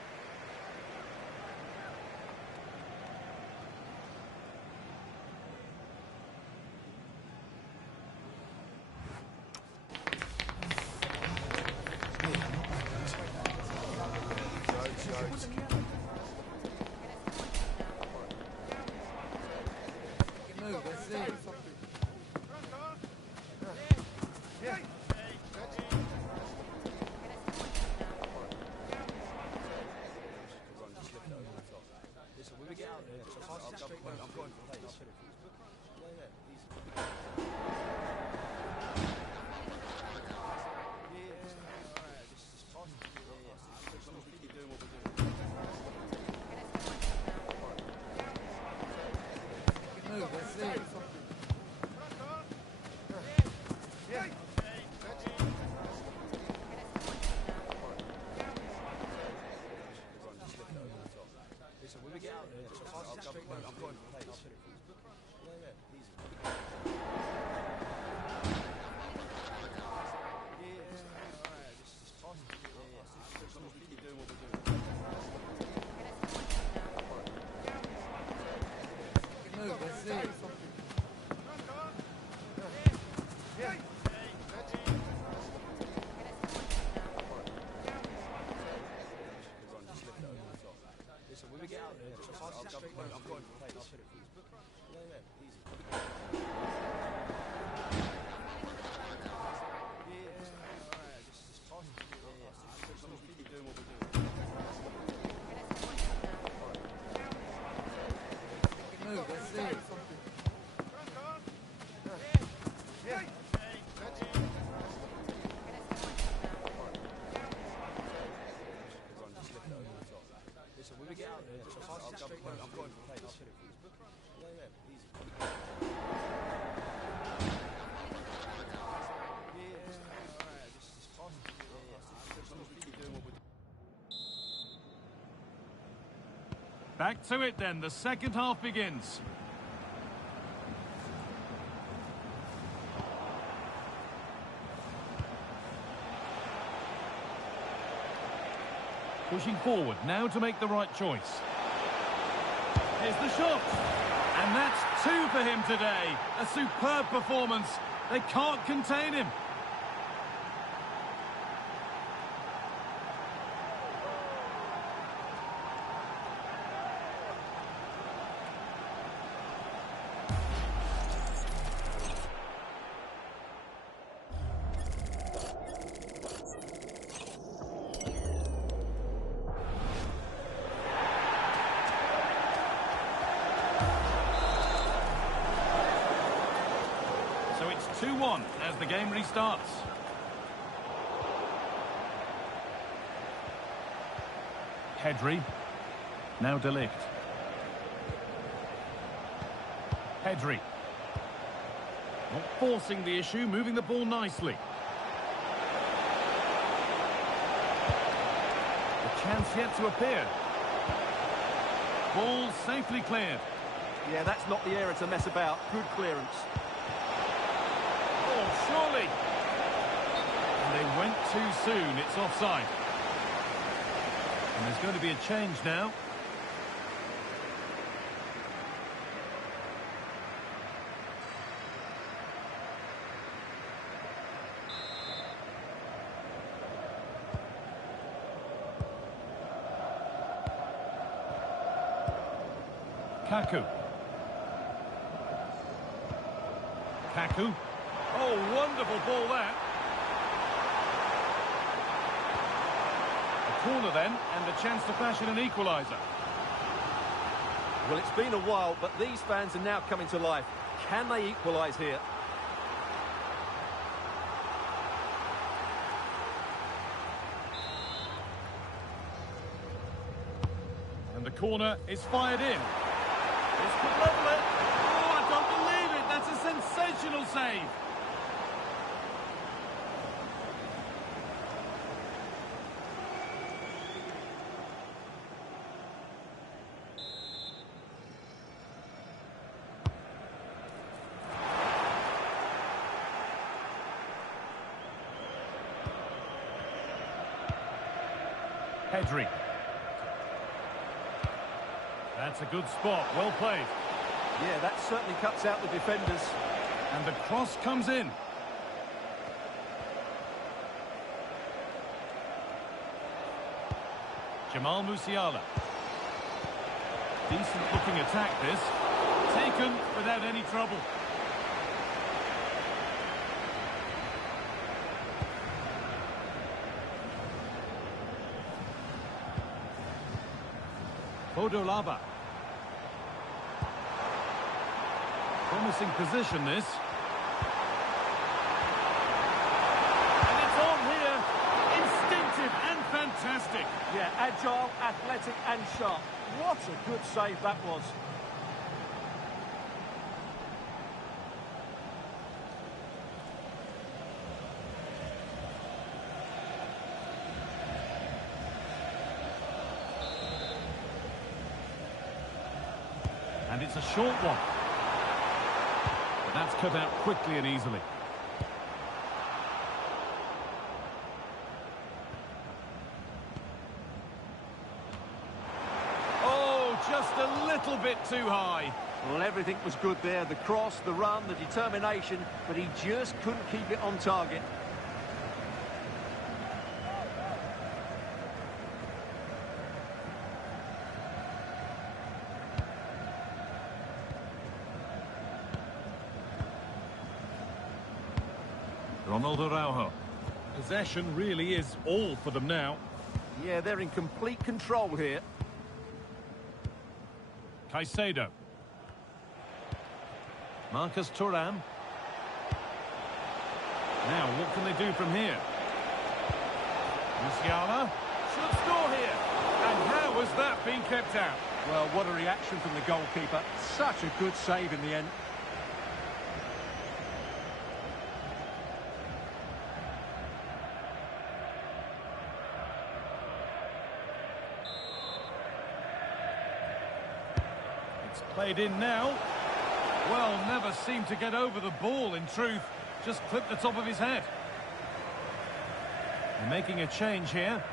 Back to it then, the second half begins. Pushing forward now to make the right choice. Here's the shot. And that's 2 for him today. A superb performance. They can't contain him. So it's 2-1 as the game restarts. Pedri. Now De Ligt. Pedri. Not forcing the issue, moving the ball nicely. The chance yet to appear. Ball safely cleared. Yeah, that's not the area to mess about. Good clearance. Oh, surely. And they went too soon. It's offside. And there's going to be a change now. Kaku. Kaku. Oh, wonderful ball there. A corner then, and a chance to fashion an equaliser. Well, it's been a while, but these fans are now coming to life. Can they equalise here? And the corner is fired in. This could level it. Oh, I don't believe it. That's a sensational save. Pedri. That's a good spot, well played. Yeah, that certainly cuts out the defenders. And the cross comes in. Jamal Musiala. Decent looking attack this. Taken without any trouble. Bodolaba. Promising position this. And it's on here. Instinctive and fantastic. Yeah, agile, athletic and sharp. What a good save that was. And it's a short one. But that's cut out quickly and easily. Oh, just a little bit too high. Well, everything was good there. The cross, the run, the determination, but he just couldn't keep it on target. Ronaldo Araujo. Possession really is all for them now. Yeah, they're in complete control here. Caicedo. Marcus Thuram. Now, what can they do from here? Musiala should score here. And how has that been kept out? Well, what a reaction from the goalkeeper. Such a good save in the end. Played in now. Well, never seemed to get over the ball, in truth. Just clipped the top of his head. They're making a change here.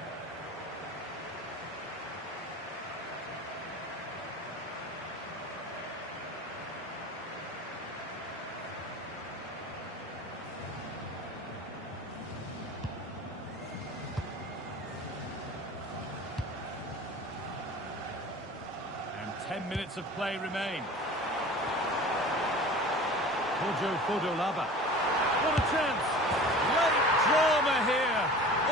10 minutes of play remain. Fodolaba. What a chance! Late drama here.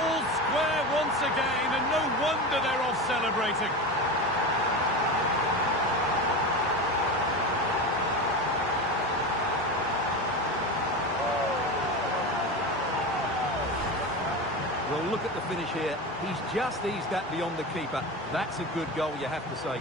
All square once again, and no wonder they're off celebrating. Well, look at the finish here. He's just eased that beyond the keeper. That's a good goal, you have to say.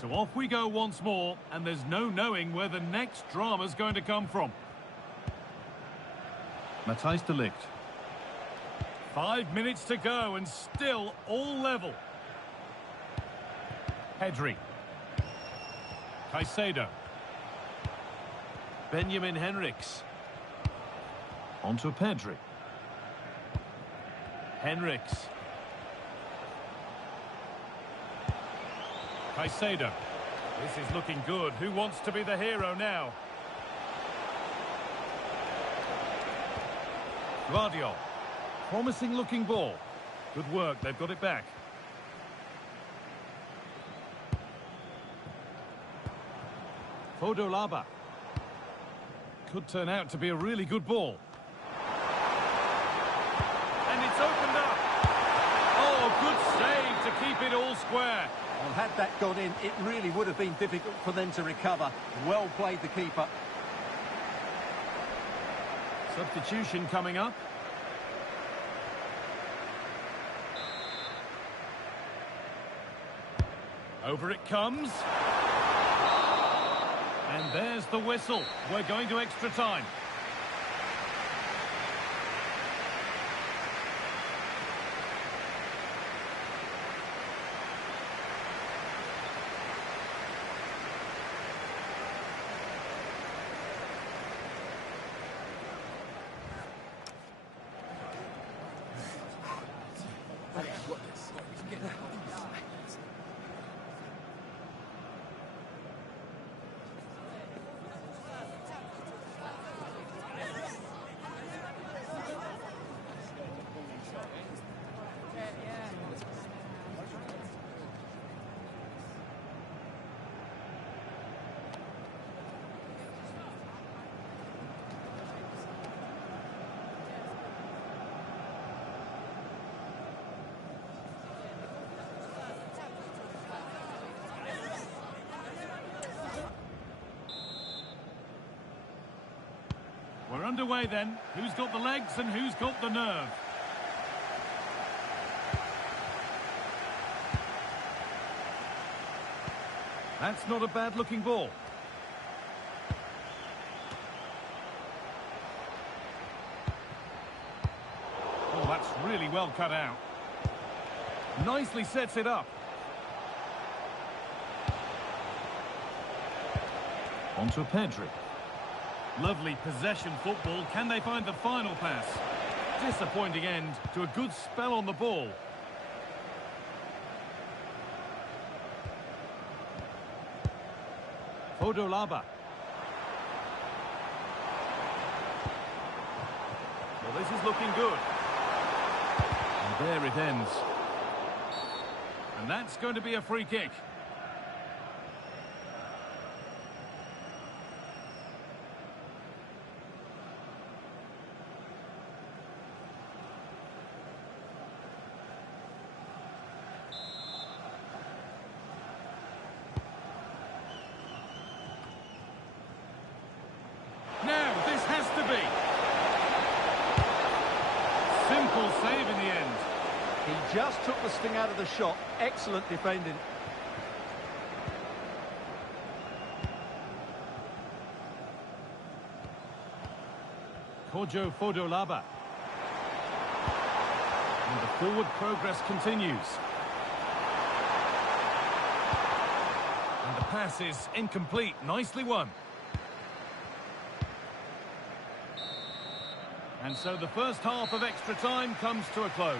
So off we go once more, and there's no knowing where the next drama's going to come from. Matthijs de Ligt. 5 minutes to go, and still all level. Pedri. Caicedo. Benjamin Henriks. Onto Pedri. Henriks. Caicedo. This is looking good. Who wants to be the hero now? Guardiola. Promising looking ball. Good work, they've got it back. Fodolaba. Could turn out to be a really good ball. And it's opened up. Oh, good save to keep it all square. Well, had that gone in, it really would have been difficult for them to recover. Well played, the keeper. Substitution coming up. Over it comes. And there's the whistle. We're going to extra time. We're underway then. Who's got the legs and who's got the nerve? That's not a bad looking ball. Oh, that's really well cut out. Nicely sets it up. Onto Pedri. Lovely possession football. Can they find the final pass? Disappointing end to a good spell on the ball. Fodolaba. Well, this is looking good. And there it ends. And that's going to be a free kick. Now, this has to be. Simple save in the end. He just took the sting out of the shot. Excellent defending. Kojo Fodolaba. And the forward progress continues. And the pass is incomplete. Nicely won. And so the first half of extra time comes to a close.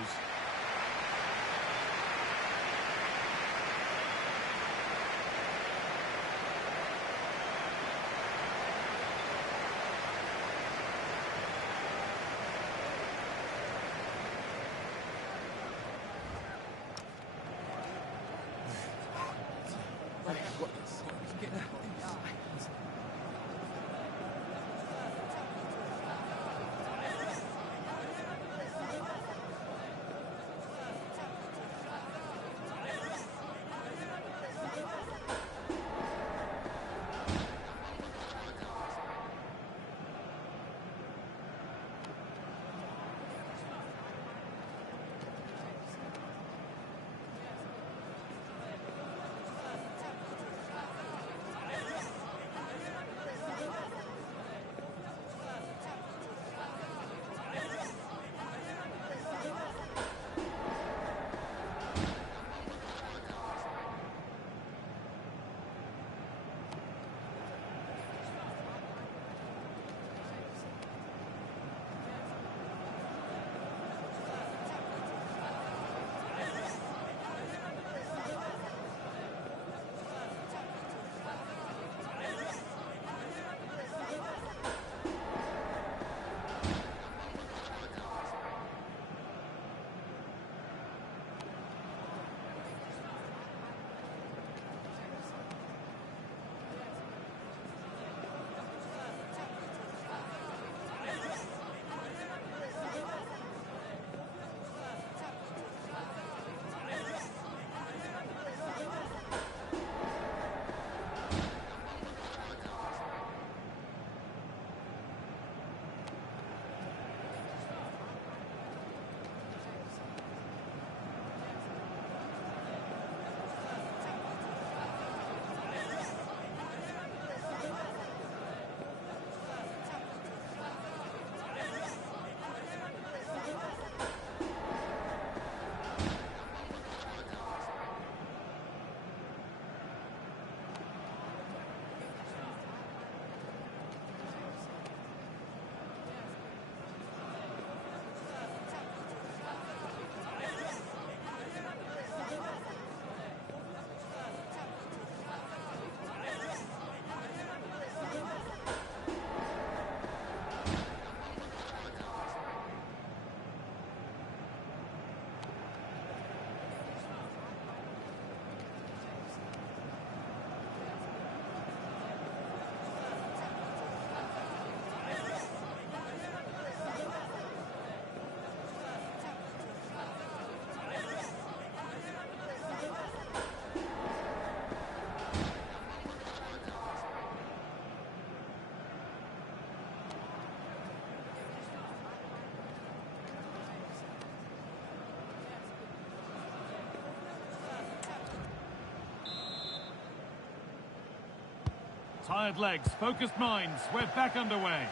Tired legs, focused minds. We're back underway.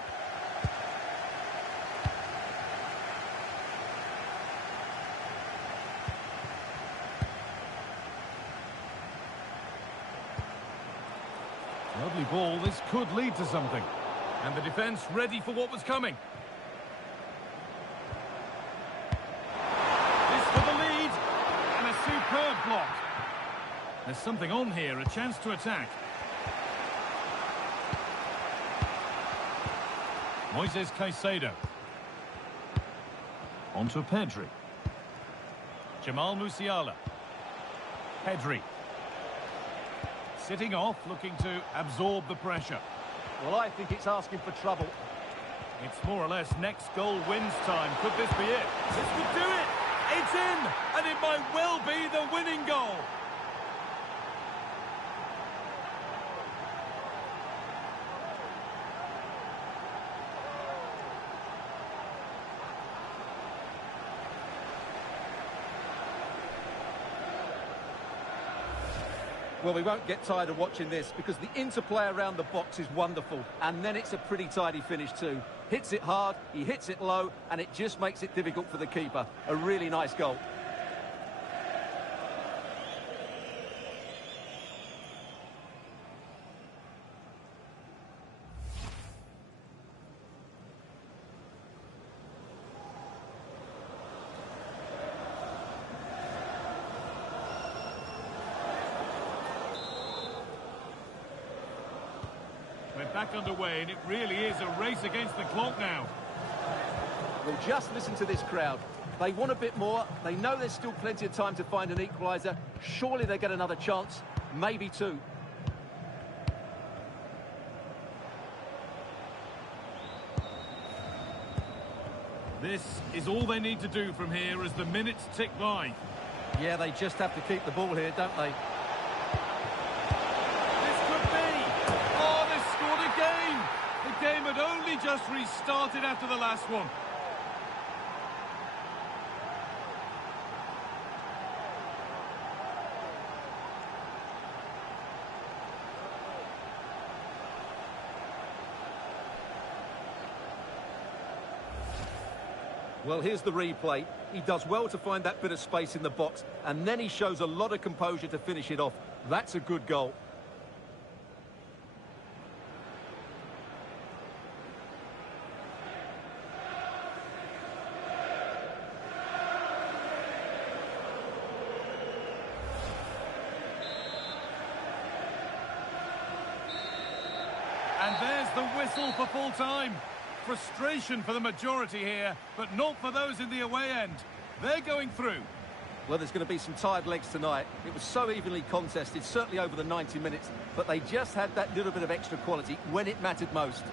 Lovely ball. This could lead to something. And the defence ready for what was coming. This for the lead. And a superb block. There's something on here, a chance to attack. Moises Caicedo. On to Pedri. Jamal Musiala. Pedri. Sitting off, looking to absorb the pressure. Well, I think it's asking for trouble. It's more or less next goal wins time. Could this be it? This could do it! It's in! And it might well be the winning goal. Well, we won't get tired of watching this because the interplay around the box is wonderful. And then it's a pretty tidy finish too. Hits it hard, he hits it low, and it just makes it difficult for the keeper. A really nice goal. We're back underway, and it really is a race against the clock now. Well, just listen to this crowd. They want a bit more. They know there's still plenty of time to find an equaliser. Surely they get another chance, maybe two. This is all they need to do from here as the minutes tick by. Yeah, they just have to keep the ball here, don't they? The game had only just restarted after the last one. Well, here's the replay. He does well to find that bit of space in the box, and then he shows a lot of composure to finish it off. That's a good goal. And there's the whistle for full time. Frustration for the majority here, but not for those in the away end. They're going through. Well, there's going to be some tired legs tonight. It was so evenly contested, certainly over the 90 minutes, but they just had that little bit of extra quality when it mattered most.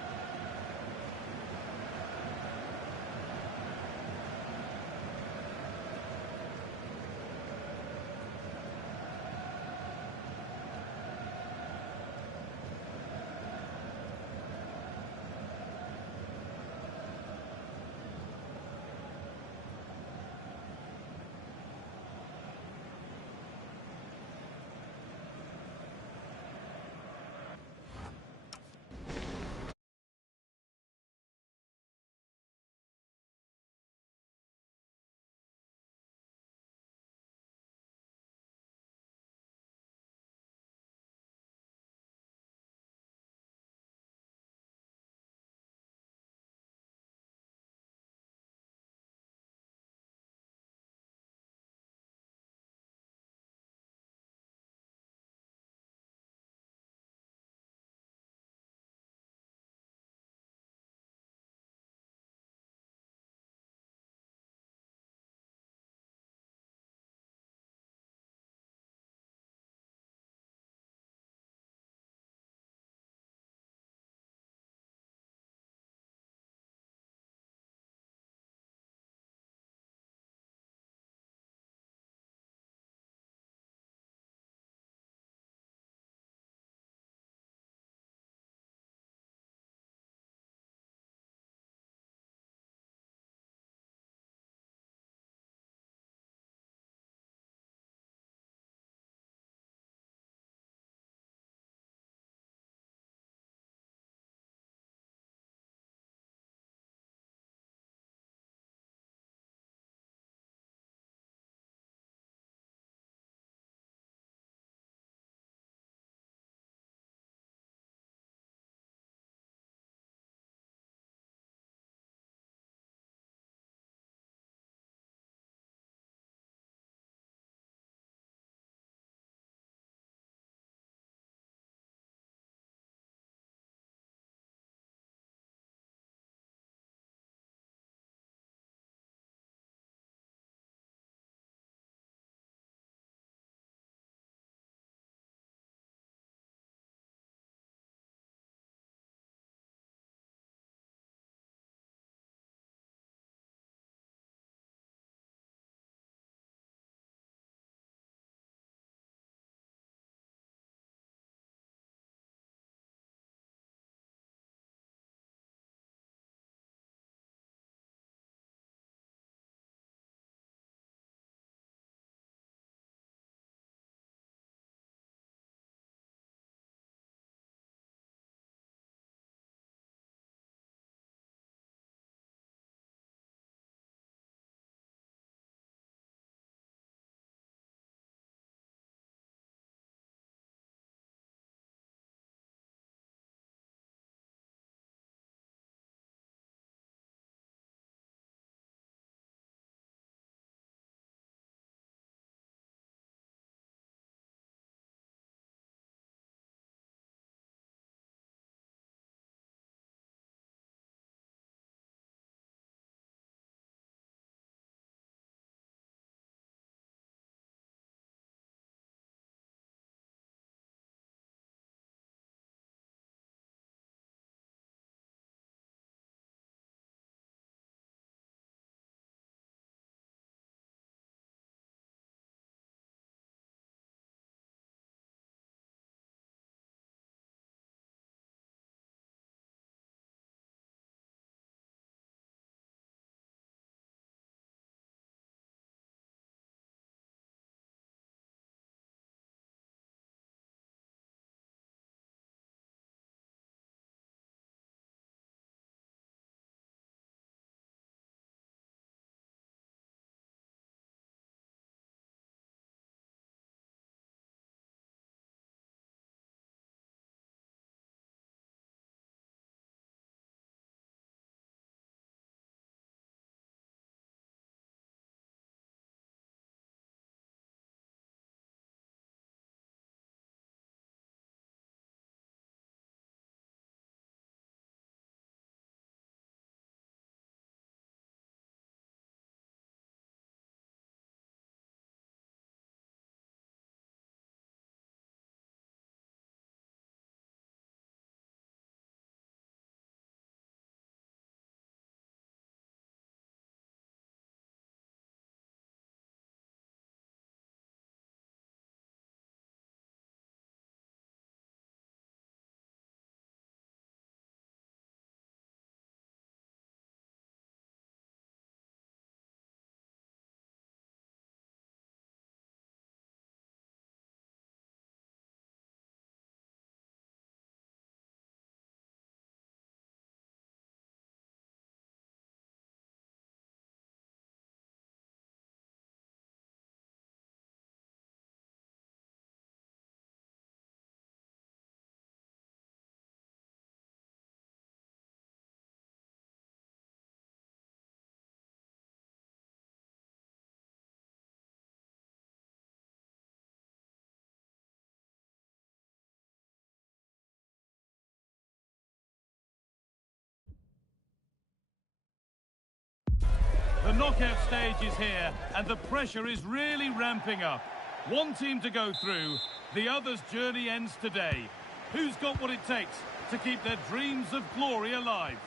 The knockout stage is here, and the pressure is really ramping up. One team to go through, the other's journey ends today. Who's got what it takes to keep their dreams of glory alive?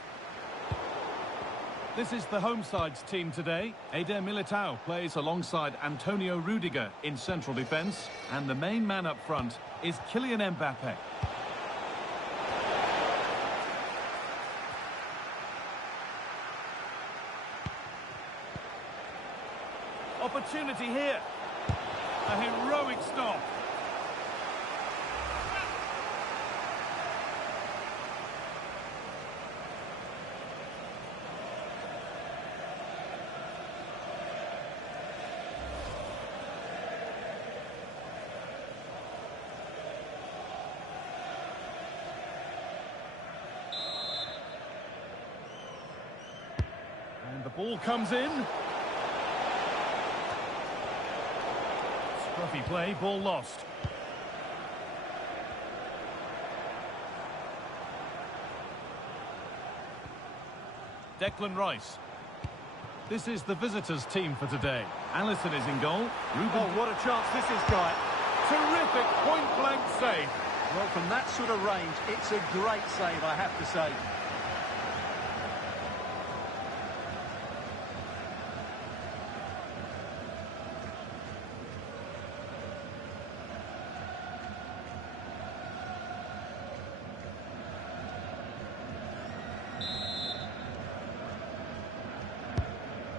This is the home side's team today. Eder Militao plays alongside Antonio Rudiger in central defence, and the main man up front is Kylian Mbappe. Opportunity here. A heroic stop. And the ball comes in. Scruffy play, ball lost. Declan Rice. This is the visitors' team for today. Alisson is in goal. Oh, what a chance this is, Guy. Terrific point-blank save. Well, from that sort of range, it's a great save, I have to say.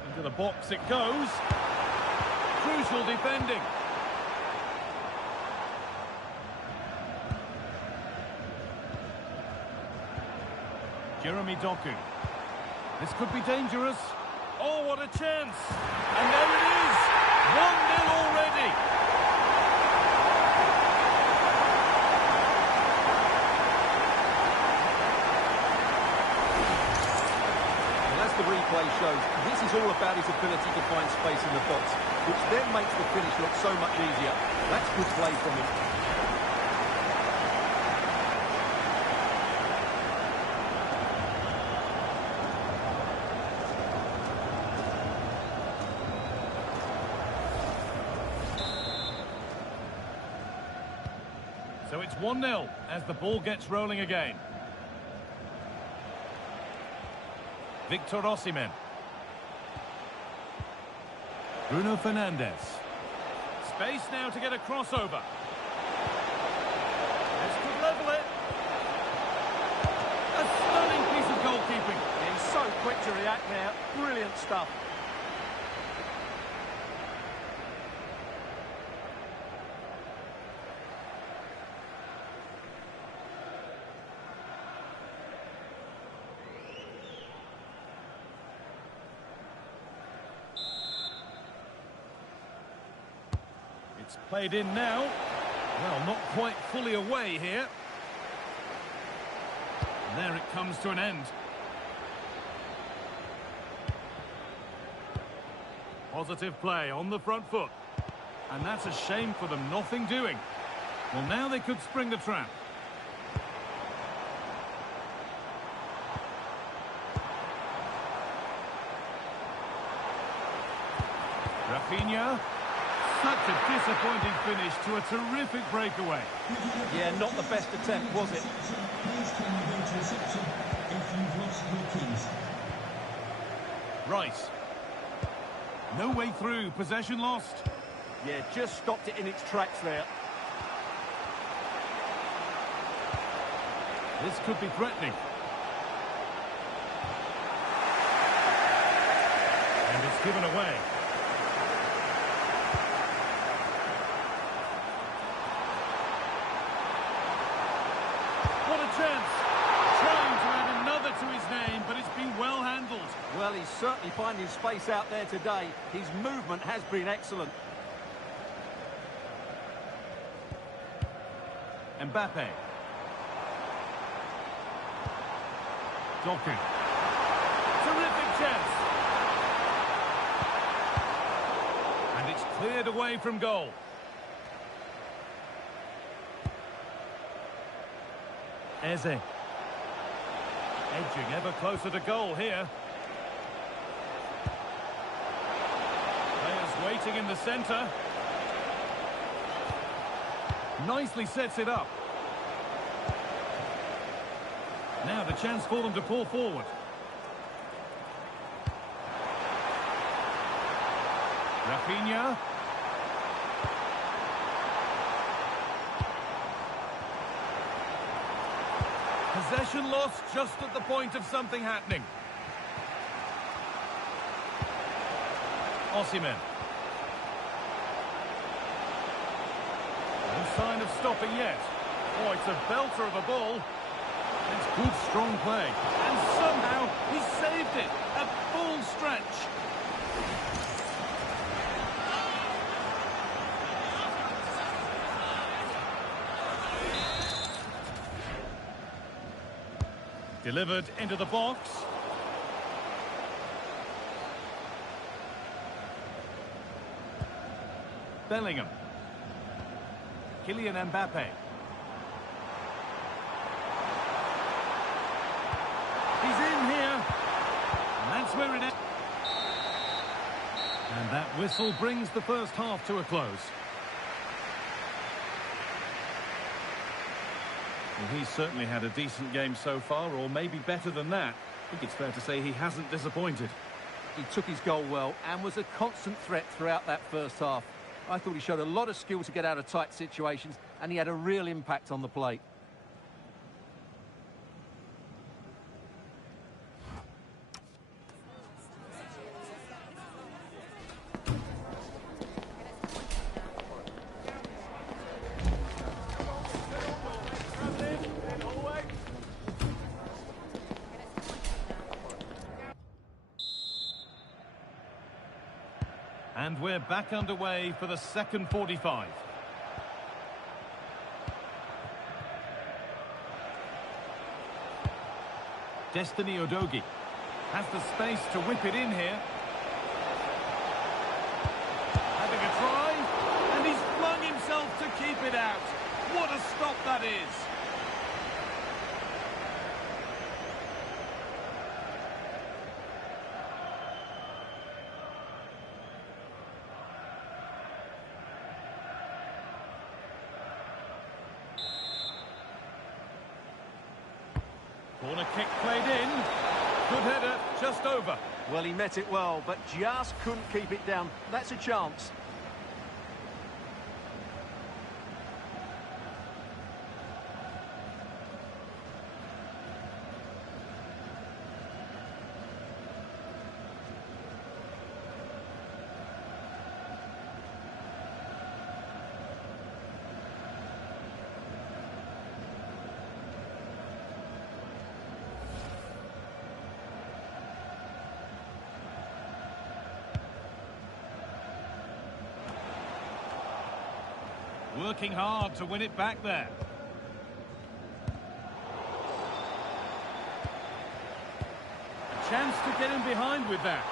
Into the box it goes. Crucial defending. Jeremy Doku. This could be dangerous. Oh, what a chance. And there it is. 1-0 already. Well, as the replay shows, this is all about his ability to find space in the box, which then makes the finish look so much easier. That's good play from him. So it's 1-0 as the ball gets rolling again. Victor Osimhen. Bruno Fernandes. Space now to get a crossover. This could level it. A stunning piece of goalkeeping. He's so quick to react now. Brilliant stuff. It's played in now. Well, not quite fully away here. And there it comes to an end. Positive play on the front foot. And that's a shame for them, nothing doing. Well, now they could spring the trap. Rafinha. Such a disappointing finish to a terrific breakaway. Yeah, not the best attempt, was it? Please can you go to reception if you've lost your keys? Rice. No way through, possession lost. Yeah, just stopped it in its tracks there. This could be threatening. And it's given away. What a chance! Trying to add another to his name, but it's been well handled. Well, he's certainly finding space out there today. His movement has been excellent. Mbappe. Doku. Terrific chance. And it's cleared away from goal. Eze. Edging ever closer to goal here. Waiting in the centre. Nicely sets it up. Now the chance for them to pull forward. Rafinha. Possession lost just at the point of something happening. Osimhen. No sign of stopping yet. Oh, it's a belter of a ball. It's good, strong play. And somehow he saved it. A full stretch. Delivered into the box. Bellingham. Kylian Mbappe. He's in here. And that's where it ends. And that whistle brings the first half to a close. Well, he's certainly had a decent game so far, or maybe better than that. I think it's fair to say he hasn't disappointed. He took his goal well and was a constant threat throughout that first half. I thought he showed a lot of skill to get out of tight situations, and he had a real impact on the plate. And we're back underway for the second 45. Destiny Udogie has the space to whip it in here. Having a try, and he's flung himself to keep it out. What a stop that is! Corner kick played in. Good header, just over. Well, he met it well, but just couldn't keep it down. That's a chance. Working hard to win it back there. A chance to get in behind with that.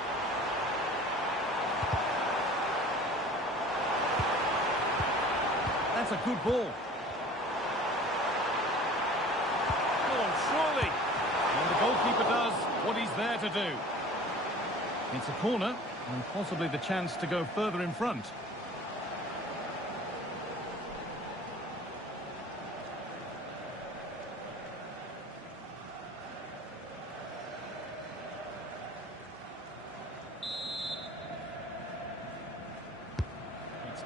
That's a good ball. Oh, surely. And the goalkeeper does what he's there to do. It's a corner, and possibly the chance to go further in front.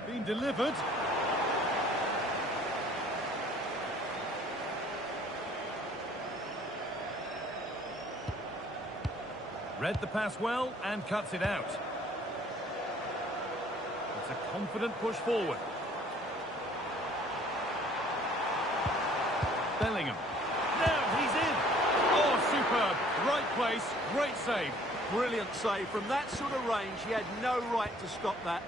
Been delivered. Read the pass well and cuts it out. It's a confident push forward. Bellingham. Now he's in. Oh, superb. Right place, great save. Brilliant save. From that sort of range, he had no right to stop that.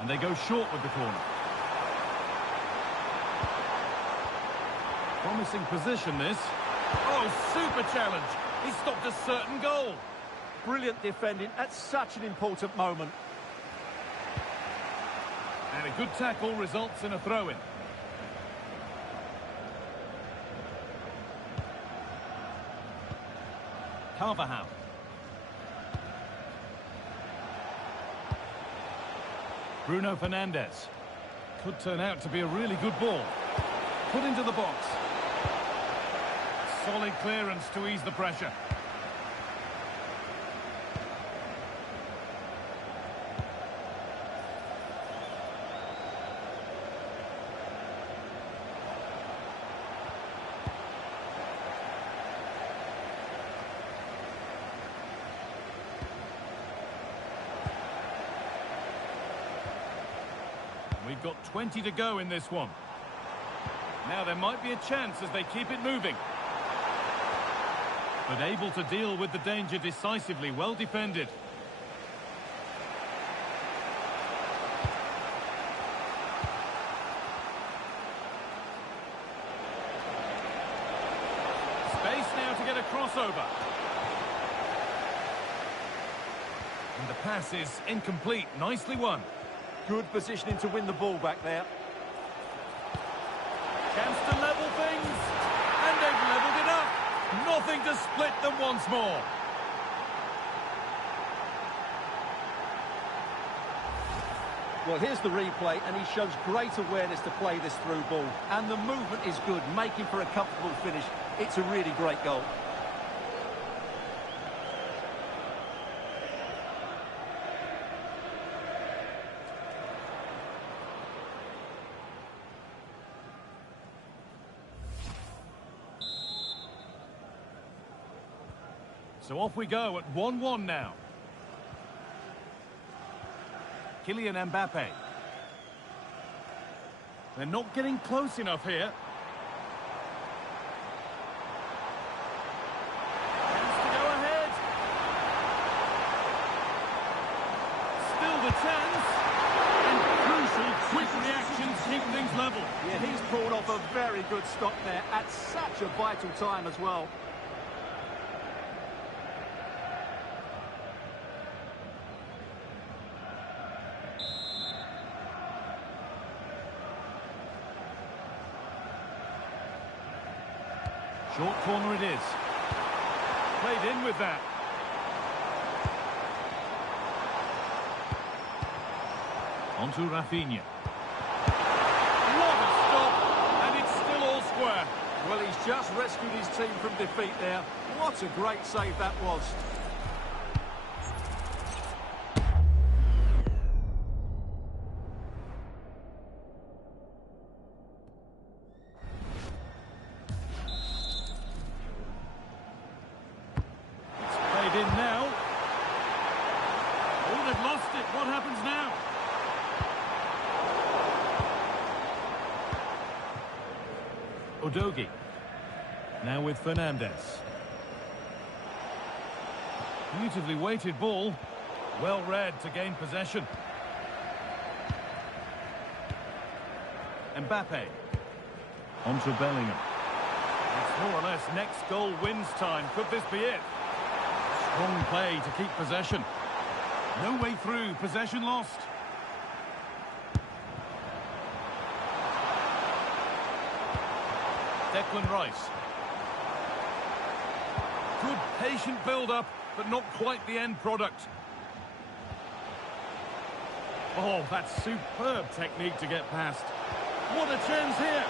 And they go short with the corner. Promising position, this. Oh, super challenge. He stopped a certain goal. Brilliant defending at such an important moment. And a good tackle results in a throw-in. Carvajal. Bruno Fernandes. Could turn out to be a really good ball. Put into the box. Solid clearance to ease the pressure. We've got 20 to go in this one. Now there might be a chance as they keep it moving. But able to deal with the danger decisively, well defended. Space now to get a crossover. And the pass is incomplete, nicely won. Good positioning to win the ball back there. Chance to level things, and they've levelled it up. Nothing to split them once more. Well, here's the replay, and he shows great awareness to play this through ball. And the movement is good, making for a comfortable finish. It's a really great goal. So off we go at 1-1 now. Kylian Mbappe. They're not getting close enough here. Chance to go ahead. Still the chance. And crucial, quick reactions keep things level. Yeah, he's pulled off a very good stop there at such a vital time as well. Short corner it is. Played in with that. On to Rafinha. What a stop! And it's still all square. Well, he's just rescued his team from defeat there. What a great save that was. In now. Oh, they've lost it. What happens now? Udogie. Now with Fernandes. Beautifully weighted ball. Well read to gain possession. Mbappe. On to Bellingham. It's more or less next goal wins time. Could this be it? Strong play to keep possession. No way through, possession lost. Declan Rice. Good patient build-up, but not quite the end product. Oh, that's superb technique to get past. What a chance here.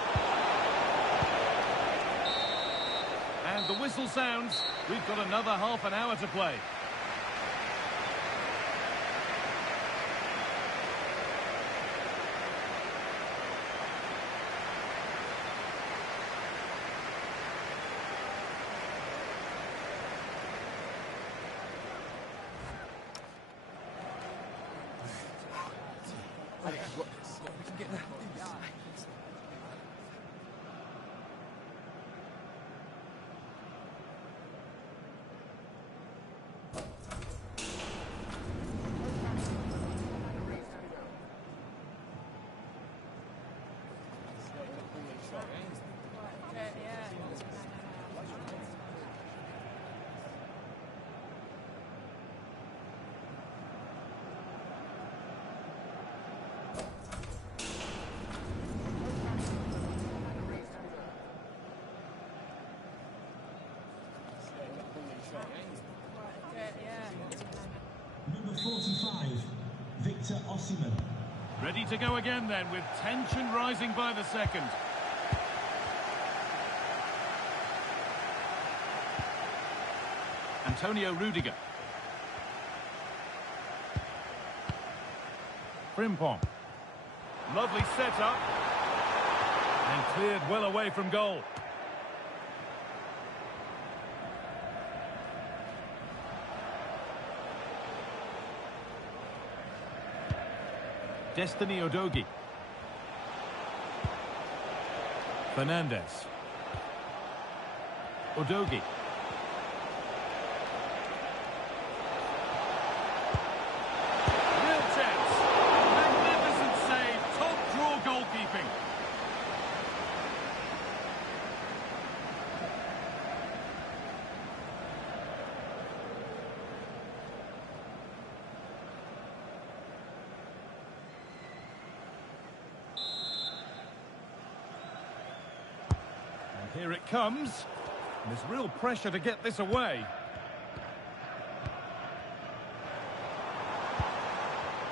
And the whistle sounds. We've got another half an hour to play. Victor Osimhen. Ready to go again then, with tension rising by the second. Antonio Rudiger. Frimpong. Lovely setup. And cleared well away from goal. Destiny Udogie. Fernandez. Udogie. Real chance. Magnificent save. Top draw goalkeeping. Here it comes. There's real pressure to get this away.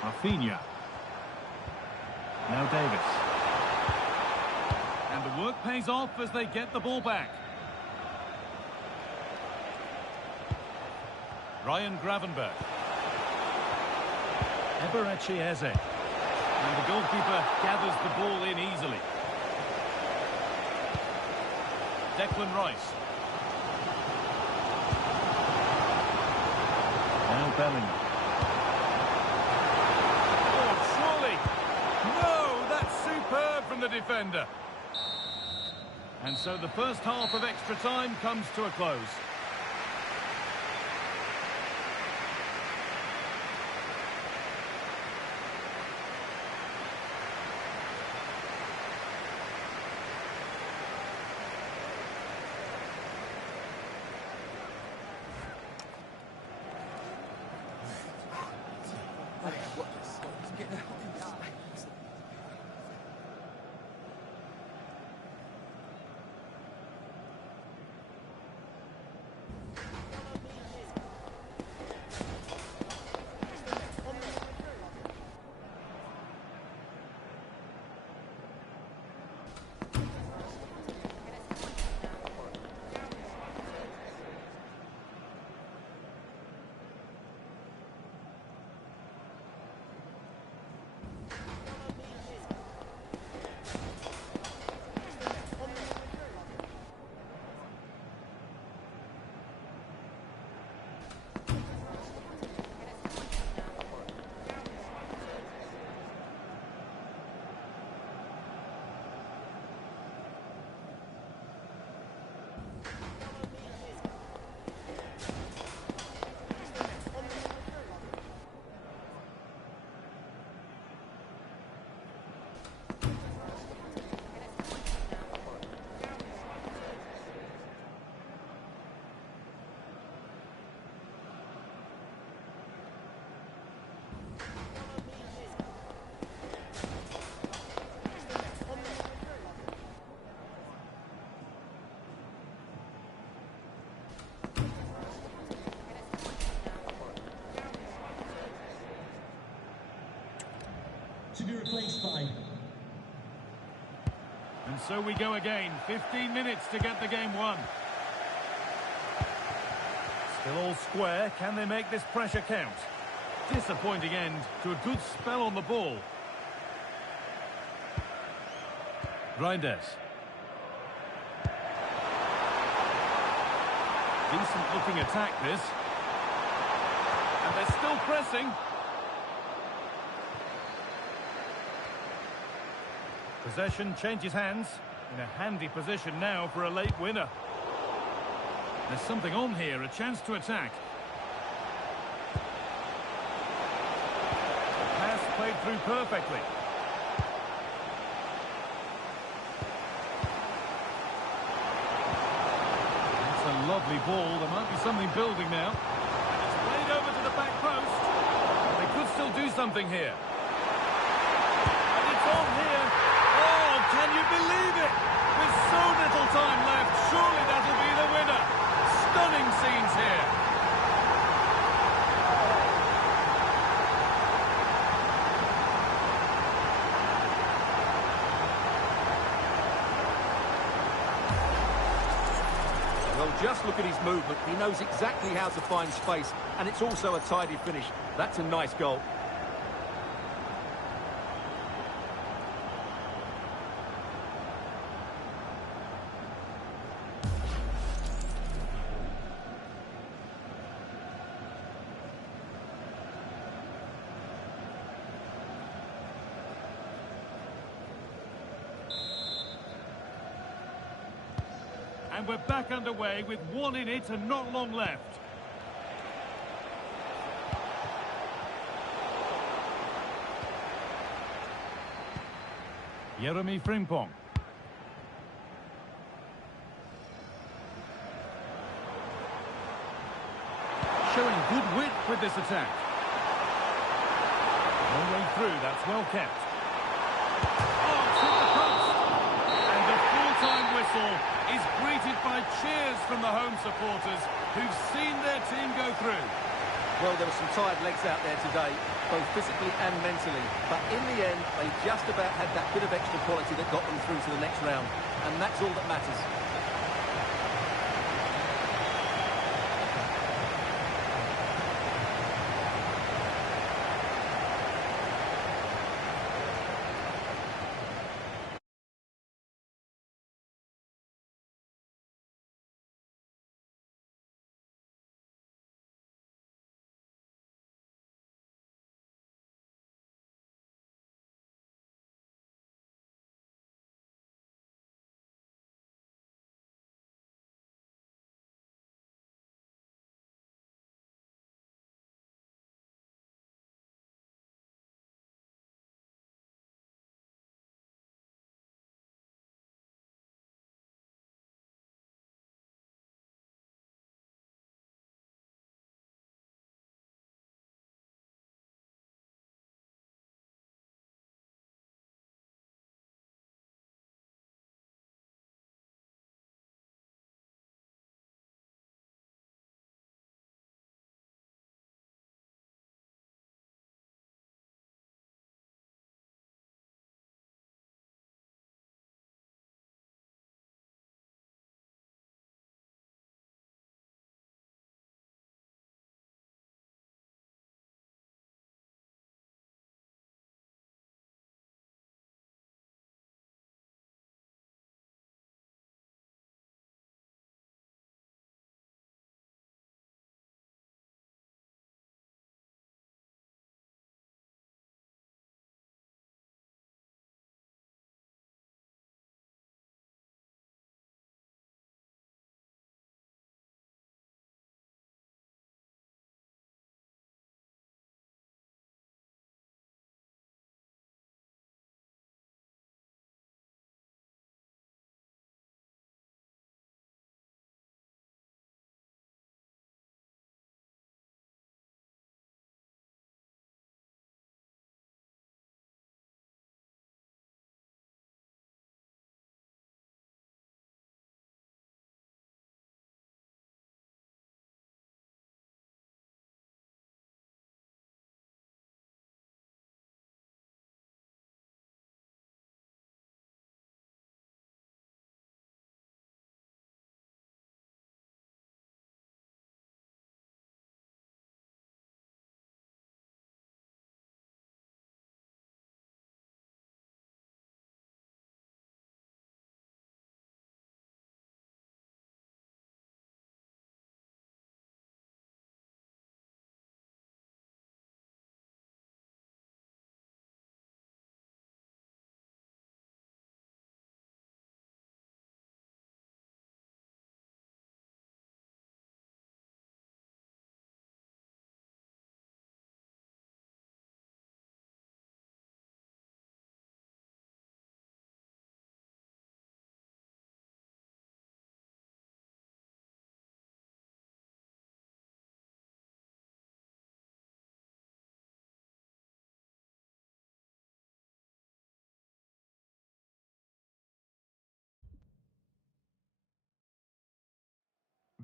Rafinha. Now Davis. And the work pays off as they get the ball back. Ryan Gravenberch. Eberechi Eze. And the goalkeeper gathers the ball in easily. Declan Rice. Now Bellingham. Oh, surely. No, that's superb from the defender. And so the first half of extra time comes to a close. To be replaced by. And so we go again. 15 minutes to get the game won. Still all square. Can they make this pressure count? Disappointing end to a good spell on the ball. Reinders. Decent looking attack this. And they're still pressing. Possession changes hands. In a handy position now for a late winner. There's something on here, a chance to attack. The pass played through perfectly. That's a lovely ball. There might be something building now. And it's played over to the back post. They could still do something here. And it's on here. Oh, can you believe it? With so little time left, surely that'll be the winner. Stunning scenes here. Well, just look at his movement. He knows exactly how to find space, and it's also a tidy finish. That's a nice goal. And we're back underway with one in it and not long left. Jeremy Frimpong. Showing good width with this attack. Long way through, that's well kept. Oh, it's hit the post. And the full-time whistle is greeted by cheers from the home supporters who've seen their team go through. Well, there were some tired legs out there today, both physically and mentally. But in the end, they just about had that bit of extra quality that got them through to the next round. And that's all that matters.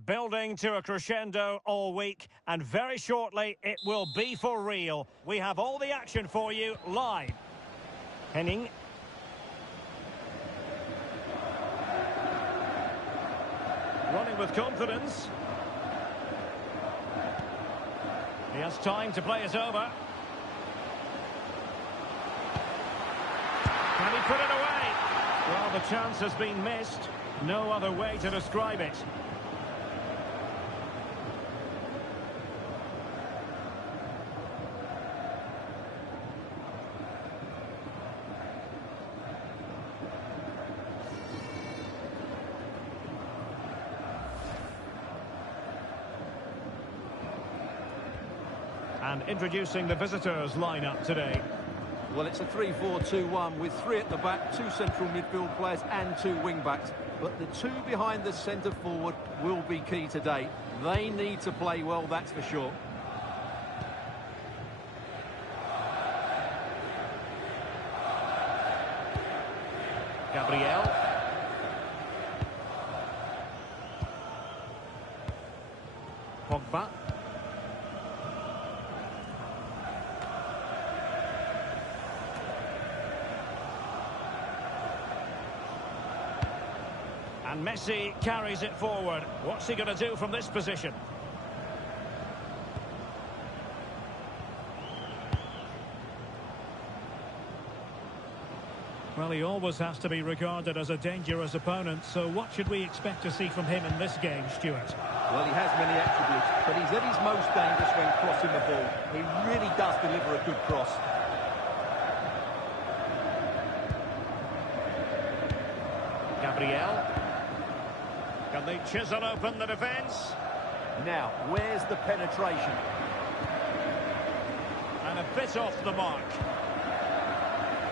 Building to a crescendo all week, and very shortly it will be for real. We have all the action for you live. Henning. Running with confidence. He has time to play it over. Can he put it away? Well, the chance has been missed. No other way to describe it. And introducing the visitors' lineup today. Well, it's a 3-4-2-1 with 3 at the back, 2 central midfield players and 2 wing-backs. But the 2 behind the centre forward will be key today. They need to play well, that's for sure. Gabriel. Pogba. And Messi carries it forward. What's he going to do from this position? Well, he always has to be regarded as a dangerous opponent, so what should we expect to see from him in this game, Stuart? Well, he has many attributes, but he's at his most dangerous when crossing the ball. He really does deliver a good cross. Gabriel. Can they chisel open the defence? Now, where's the penetration? And a bit off the mark.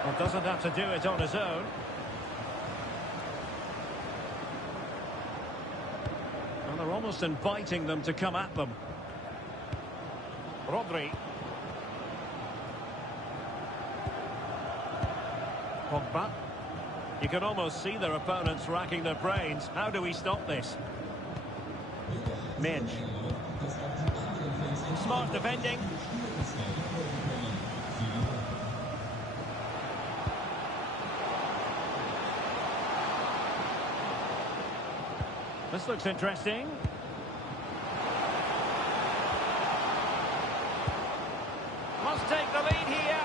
Well, doesn't have to do it on his own. And they're almost inviting them to come at them. Rodri. Pogba. You can almost see their opponents racking their brains. How do we stop this? Minge. Smart defending. This looks interesting. Must take the lead here.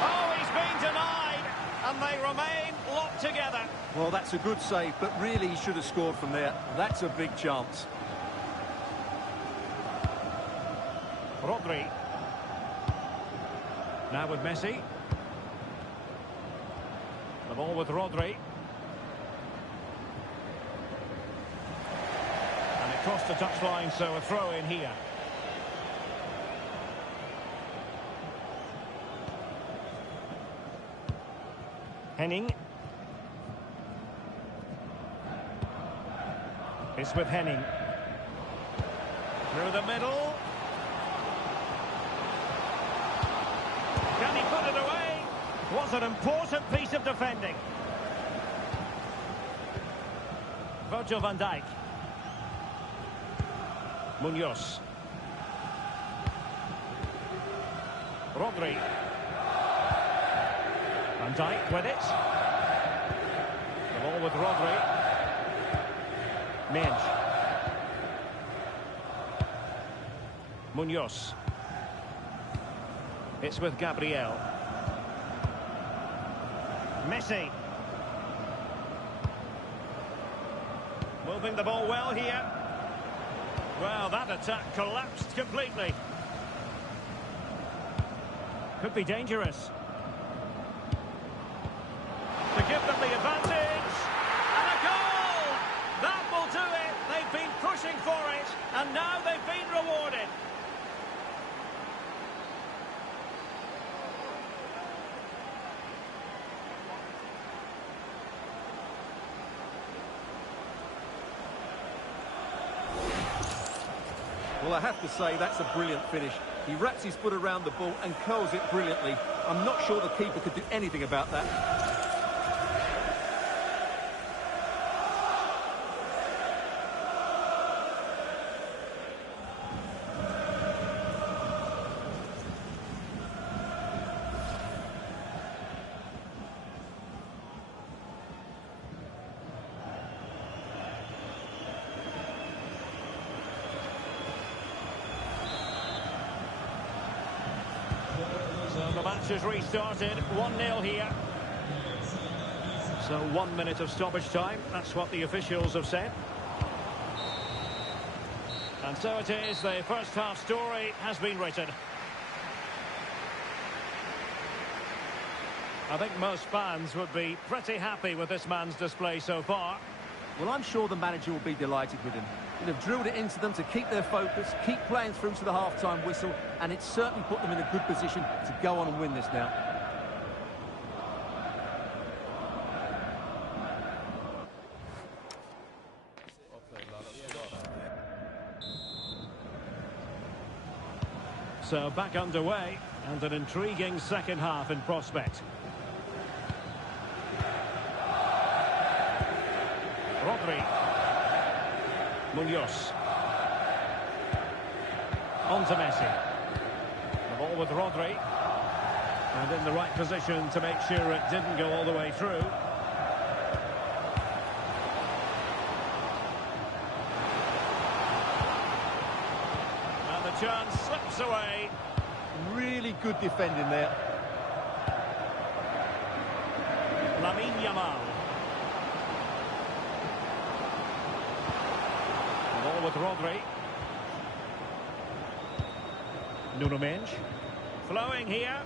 Oh, he's been denied. And they remain locked together. Well, that's a good save, but really he should have scored from there. That's a big chance. Rodri. Now with Messi. The ball with Rodri. And it crossed the touchline, so a throw in here. Henning. It's with Henning. Through the middle. Can he put it away? Was an important piece of defending. Virgil van Dijk. Munoz. Rodri. Van Dijk with it. The ball with Rodri. Minge. Munoz. It's with Gabriel. Messi. Moving the ball well here. Well, that attack collapsed completely. Could be dangerous. To give them the advantage. And a goal! That will do it. They've been pushing for it. And now they've been rewarded. Well, I have to say, that's a brilliant finish. He wraps his foot around the ball and curls it brilliantly. I'm not sure the keeper could do anything about that. match has restarted. 1-0 here. So 1 minute of stoppage time. That's what the officials have said. And so it is. The first half story has been written. I think most fans would be pretty happy with this man's display so far. Well, I'm sure the manager will be delighted with him. He'll have drilled it into them to keep their focus, keep playing through to the half-time whistle, and it's certainly put them in a good position to go on and win this now. So back underway, and an intriguing second half in prospect. Rodri. Munoz. On to Messi. The ball with Rodri. And in the right position to make sure it didn't go all the way through. And the chance slips away. Really good defending there. Lamine Yamal. Ball with Rodri. Nuno Mendes. Flowing here.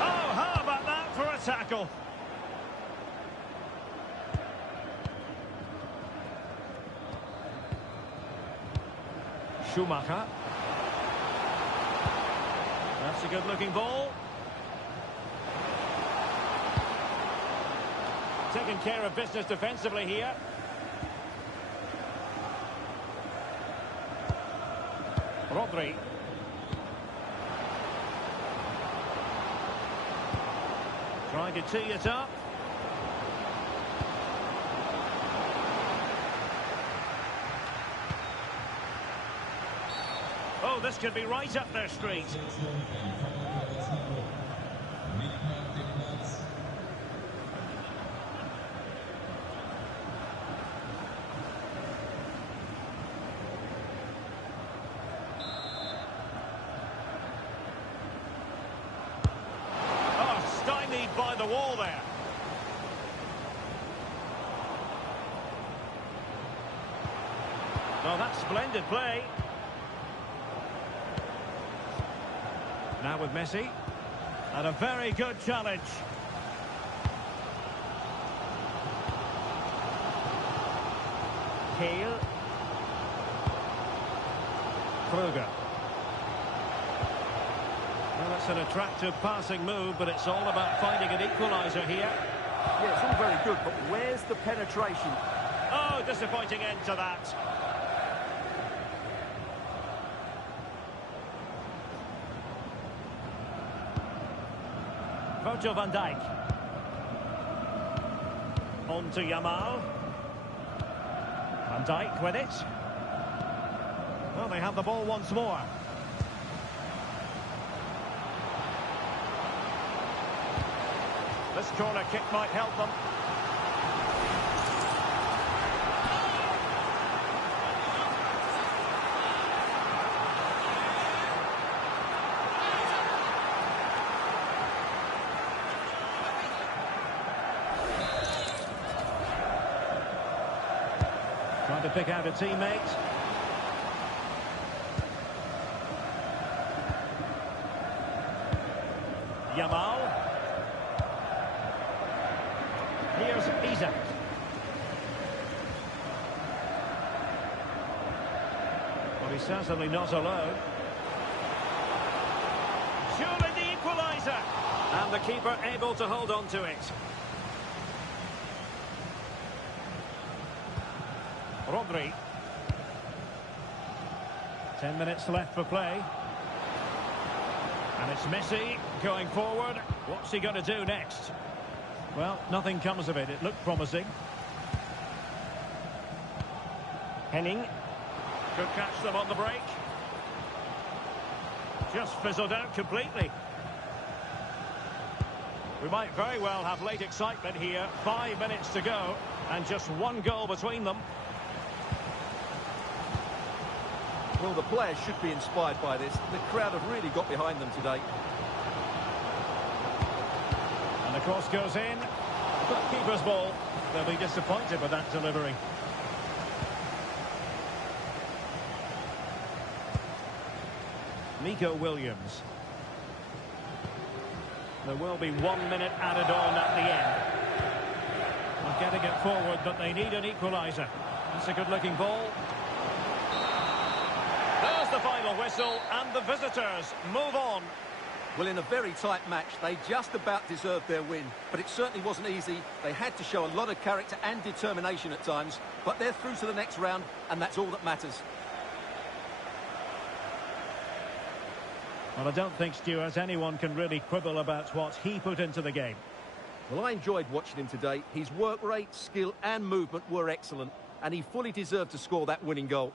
Oh, how about that for a tackle? Schumacher. That's a good-looking ball. Taking care of business defensively here. Rodri. Trying to tee it up. Oh, this could be right up their street. By the wall there. Well, that's splendid play. Now with Messi. And a very good challenge. Hale. Kruger. Well, that's an attractive passing move, but it's all about finding an equaliser here. Yeah, it's all very good, but where's the penetration? Oh, disappointing end to that. Virgil van Dijk. On to Yamal. Van Dijk with it. Well, they have the ball once more. This corner kick might help them. Trying to pick out a teammate. Yamal. Here's Isaac. Well, he's certainly not alone. Surely the equaliser. And the keeper able to hold on to it. Rodri. 10 minutes left for play. And it's Messi going forward. What's he going to do next? Well, nothing comes of it. It looked promising. Henning. Could catch them on the break. Just fizzled out completely. We might very well have late excitement here. 5 minutes to go. And just one goal between them. Well, the players should be inspired by this. The crowd have really got behind them today. And the cross goes in. But keeper's ball. They'll be disappointed with that delivery. Nico Williams. There will be 1 minute added on at the end. They're getting it forward, but they need an equaliser. It's a good-looking ball. There's the final whistle, and the visitors move on. Well, in a very tight match, they just about deserved their win. But it certainly wasn't easy. They had to show a lot of character and determination at times. But they're through to the next round, and that's all that matters. Well, I don't think, Stuart, anyone can really quibble about what he put into the game. Well, I enjoyed watching him today. His work rate, skill and movement were excellent. And he fully deserved to score that winning goal.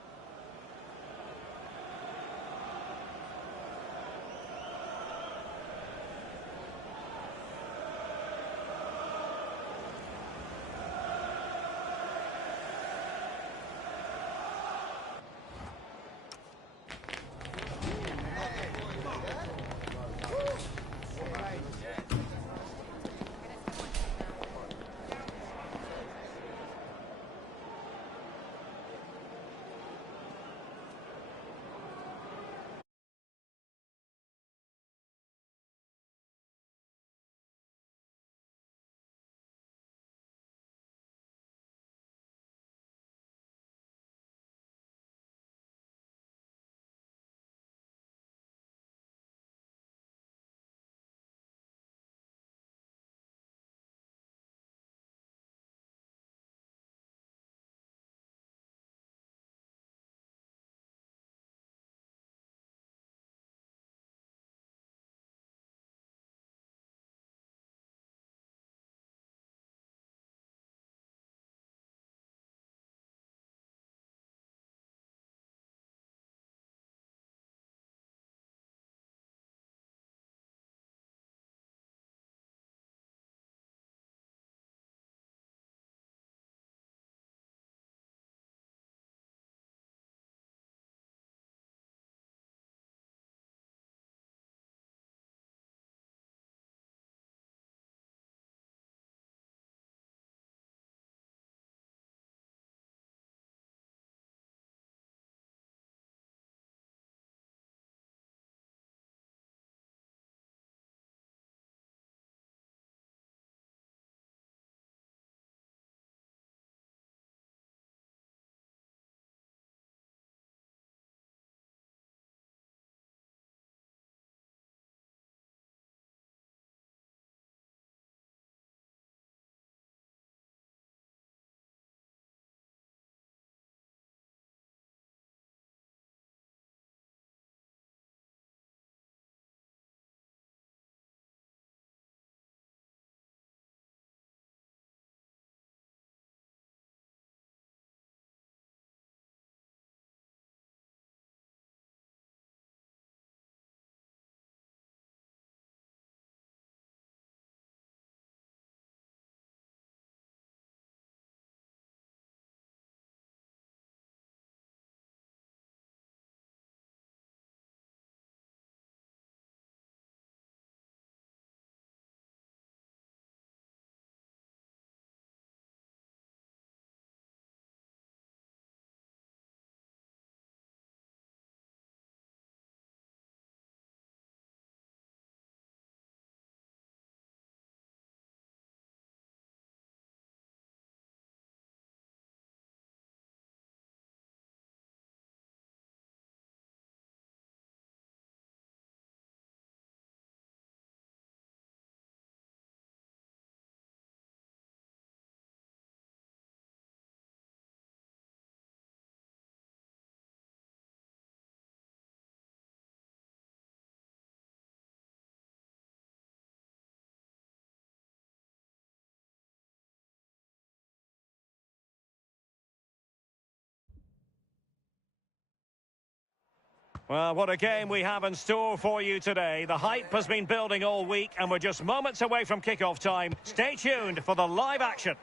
Well, what a game we have in store for you today. The hype has been building all week, and we're just moments away from kickoff time. Stay tuned for the live action.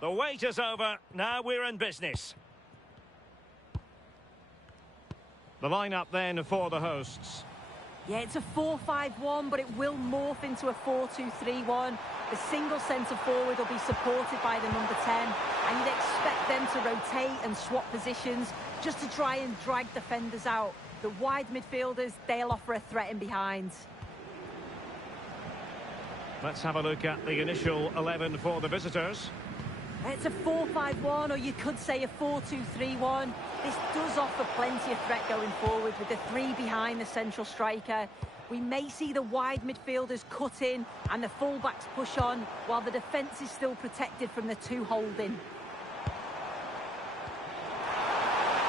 The wait is over. Now we're in business. The lineup then for the hosts. Yeah, it's a 4-5-1, but it will morph into a 4-2-3-1. The single centre forward will be supported by the number 10, and you'd expect them to rotate and swap positions just to try and drag defenders out. The wide midfielders, they'll offer a threat in behind. Let's have a look at the initial 11 for the visitors. It's a 4-5-1, or you could say a 4-2-3-1. This does offer plenty of threat going forward with the three behind the central striker. We may see the wide midfielders cut in and the fullbacks push on, while the defence is still protected from the two holding.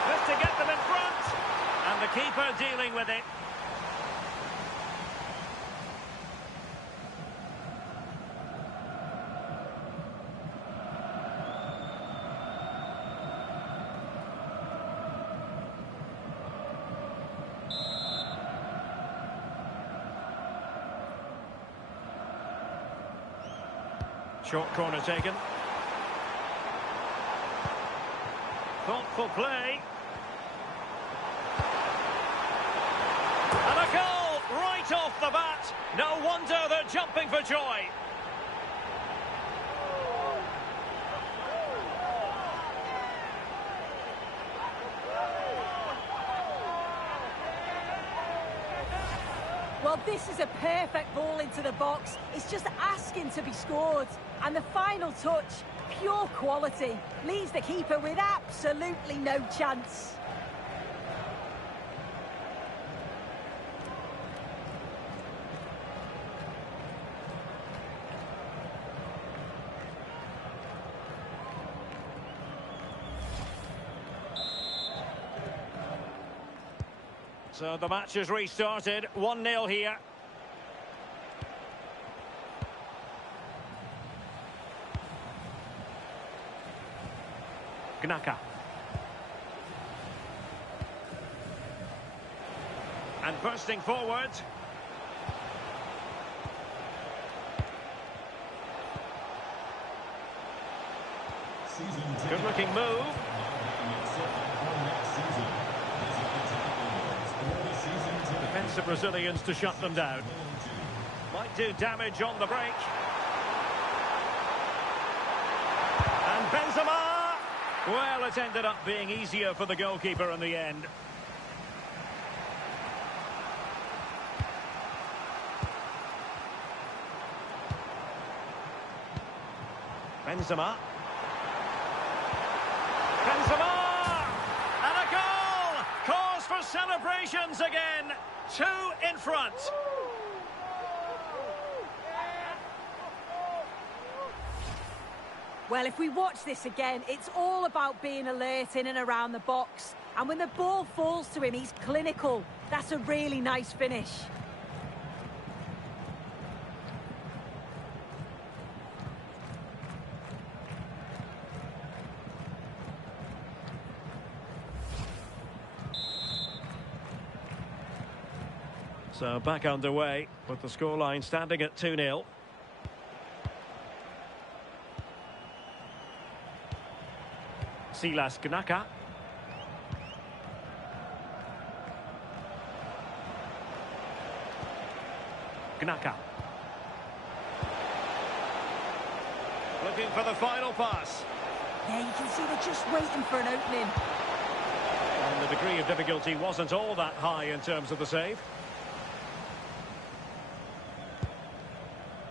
Just to get them in front, and the keeper dealing with it. Short corner taken. Thoughtful play. And a goal right off the bat. No wonder they're jumping for joy. Well, this is a perfect ball into the box. It's just asking to be scored. And the final touch, pure quality, leaves the keeper with absolutely no chance. So the match has restarted, 1-0 here. Gnaka. And bursting forward. Good looking move. Defensive Brazilians to shut them down. Might do damage on the break. And Benzema! Well, it ended up being easier for the goalkeeper in the end. Benzema. Benzema! And a goal! Cause for celebrations again. 2 in front. Well, if we watch this again, it's all about being alert in and around the box. And when the ball falls to him, he's clinical. That's a really nice finish. So back underway with the scoreline standing at 2-0. Silas Gnaka. Gnaka. Looking for the final pass. Yeah, you can see they're just waiting for an opening. And the degree of difficulty wasn't all that high in terms of the save.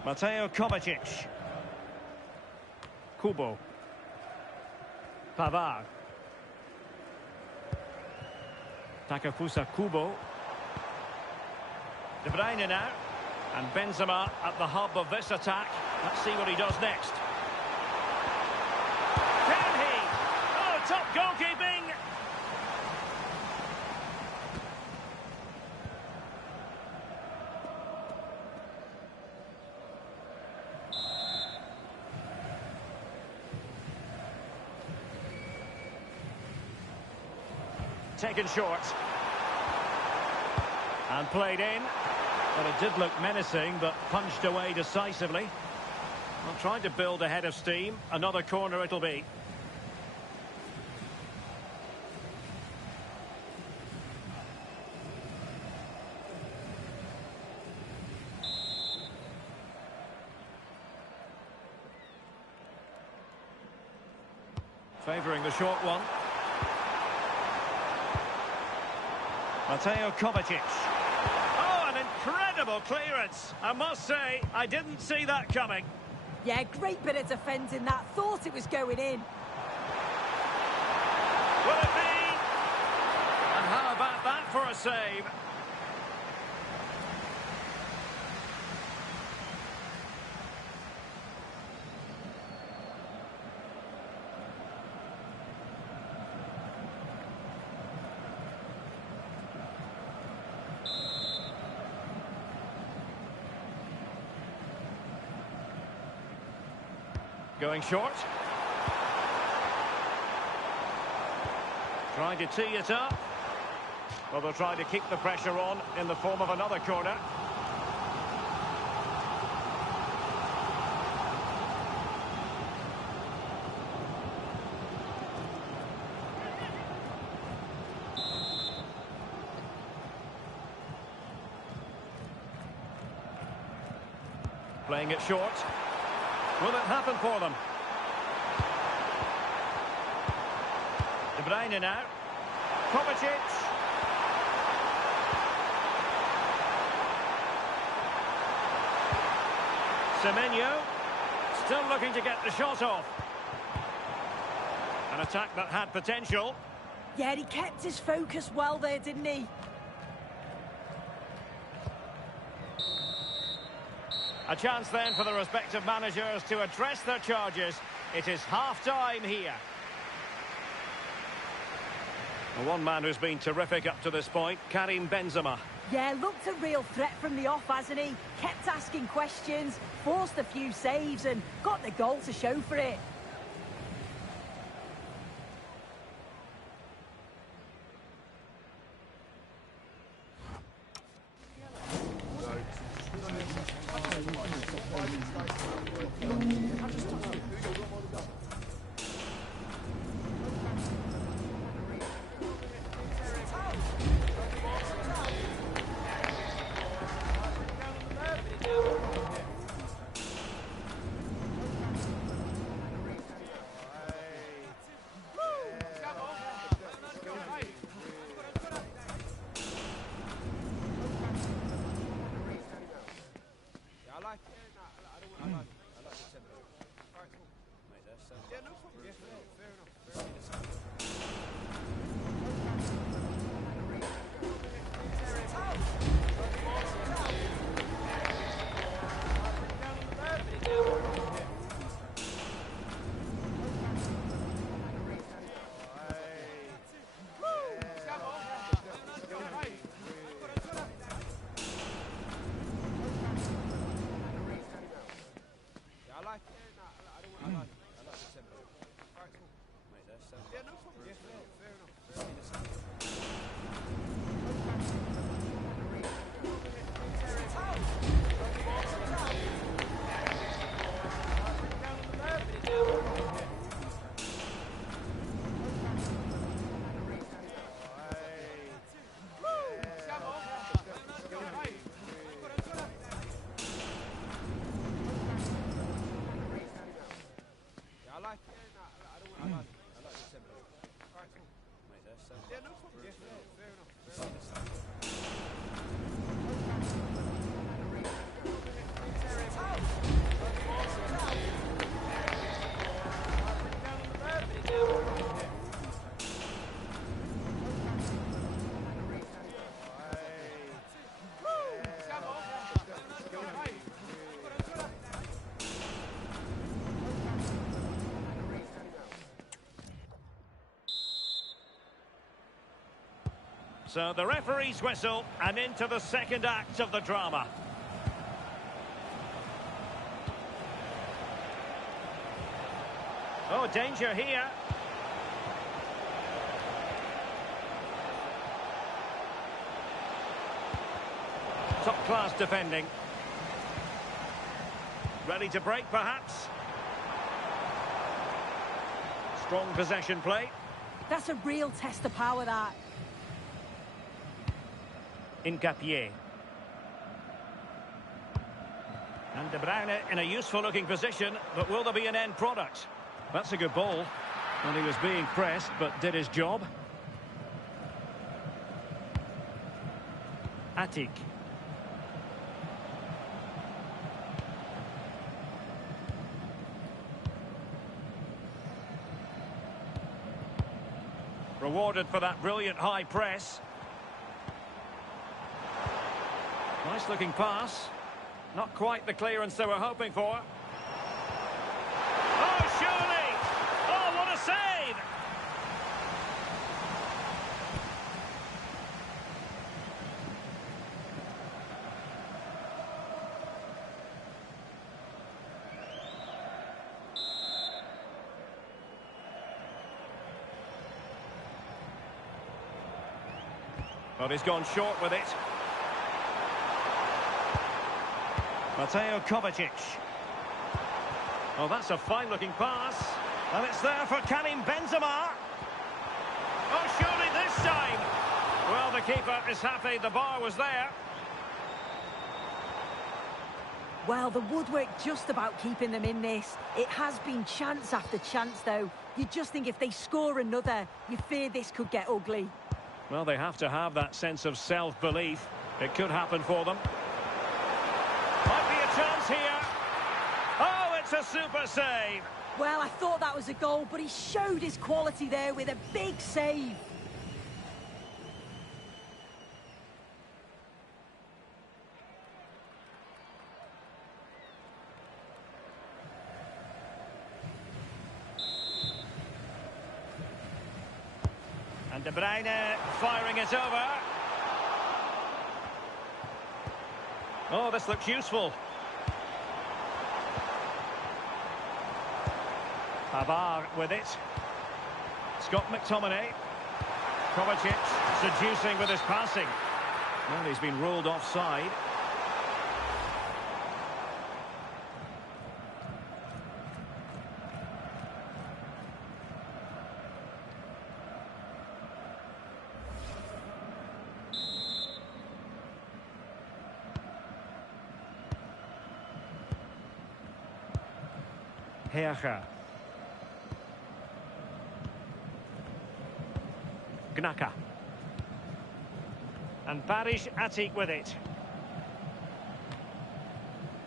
Mateo Kovacic. Kubo. Pavard. Takefusa Kubo. De Bruyne now. And Benzema at the hub of this attack. Let's see what he does next. Can he? Oh, top goalkeeping! Taken short. And played in. Well, it did look menacing, but punched away decisively. Well, trying to build a head of steam. Another corner it'll be. Favouring the short one. Mateo Kovacic. Oh, an incredible clearance. I must say, I didn't see that coming. Yeah, great bit of defending that. Thought it was going in. Will it be? And how about that for a save? Going short. Trying to tee it up. Well, they'll try to keep the pressure on in the form of another corner. Playing it short. Will it happen for them? De Bruyne now. Kovacic. Semenyo. Still looking to get the shot off. An attack that had potential. Yeah, he kept his focus well there, didn't he? A chance then for the respective managers to address their charges. It is half-time here. Well, one man who's been terrific up to this point, Karim Benzema. Yeah, looked a real threat from the off, hasn't he? Kept asking questions, forced a few saves and got the goal to show for it. So the referee's whistle and into the second act of the drama. Oh, danger here. Top-class defending. Ready to break, perhaps? Strong possession play. That's a real test of power, that. Incapié. And De Bruyne in a useful-looking position, but will there be an end product? That's a good ball. And he was being pressed, but did his job. Atik. Rewarded for that brilliant high press. Nice looking pass. Not quite the clearance they were hoping for. Oh, surely! Oh, what a save! But he's gone short with it. Mateo Kovacic. Oh, that's a fine-looking pass. And it's there for Karim Benzema. Oh, surely this time. Well, the keeper is happy the bar was there. Well, the woodwork just about keeping them in this. It has been chance after chance, though. You just think if they score another, you fear this could get ugly. Well, they have to have that sense of self-belief. It could happen for them. Might be a chance here. Oh, it's a super save. Well, I thought that was a goal, but he showed his quality there with a big save. And De Bruyne firing it over. Oh, this looks useful. Pavard with it. Scott McTominay. Kovacic seducing with his passing. Well, he's been ruled offside. Herrera. Gnaka. And Barish Atik with it.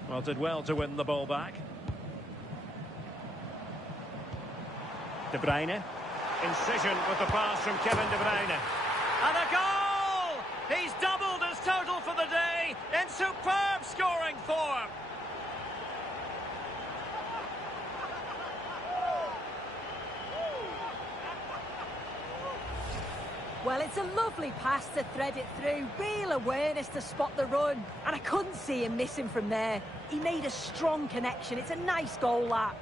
Well, did well to win the ball back. De Bruyne. Incision with the pass from Kevin De Bruyne. And a goal! He's doubled his total for the day in superb scoring form. Well, it's a lovely pass to thread it through. Real awareness to spot the run. And I couldn't see him missing from there. He made a strong connection. It's a nice goal, that.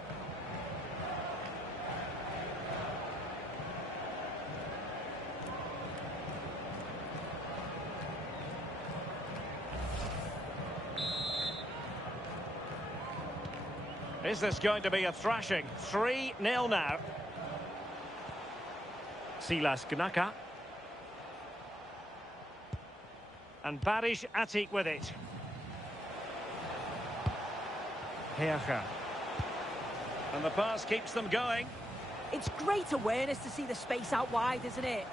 Is this going to be a thrashing? 3-0 now. Silas Gnaka. And Barish Atik with it. Herrera. And the pass keeps them going. It's great awareness to see the space out wide, isn't it?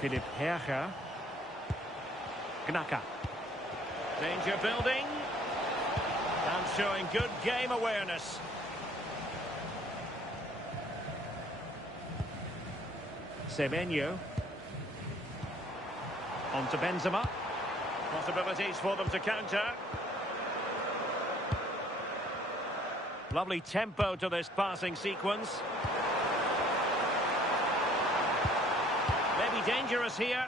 Philip Herrera. Gnaka. Danger building. And showing good game awareness. Semenyo. On to Benzema. Possibilities for them to counter. Lovely tempo to this passing sequence. Maybe dangerous here.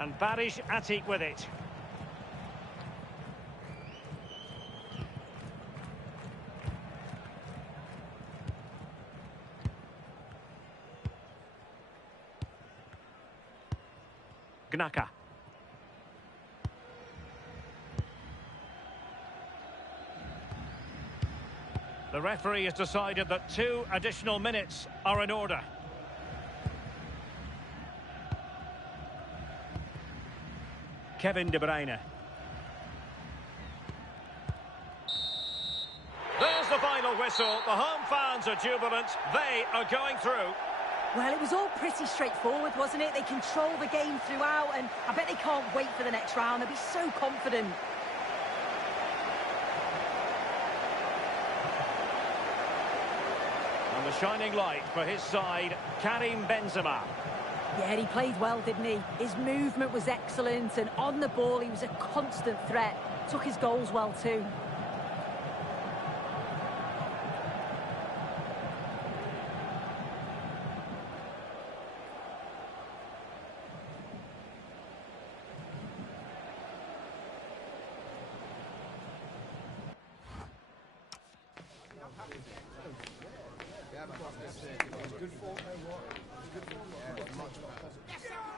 And Barish Atik with it. Gnaka. The referee has decided that 2 additional minutes are in order. Kevin De Bruyne. There's the final whistle. The home fans are jubilant. They are going through. Well, it was all pretty straightforward, wasn't it? They control the game throughout, and I bet they can't wait for the next round. They'll be so confident. And the shining light for his side, Karim Benzema. Yeah, he played well, didn't he? His movement was excellent, and on the ball, he was a constant threat. Took his goals well, too. Good form, much more positive.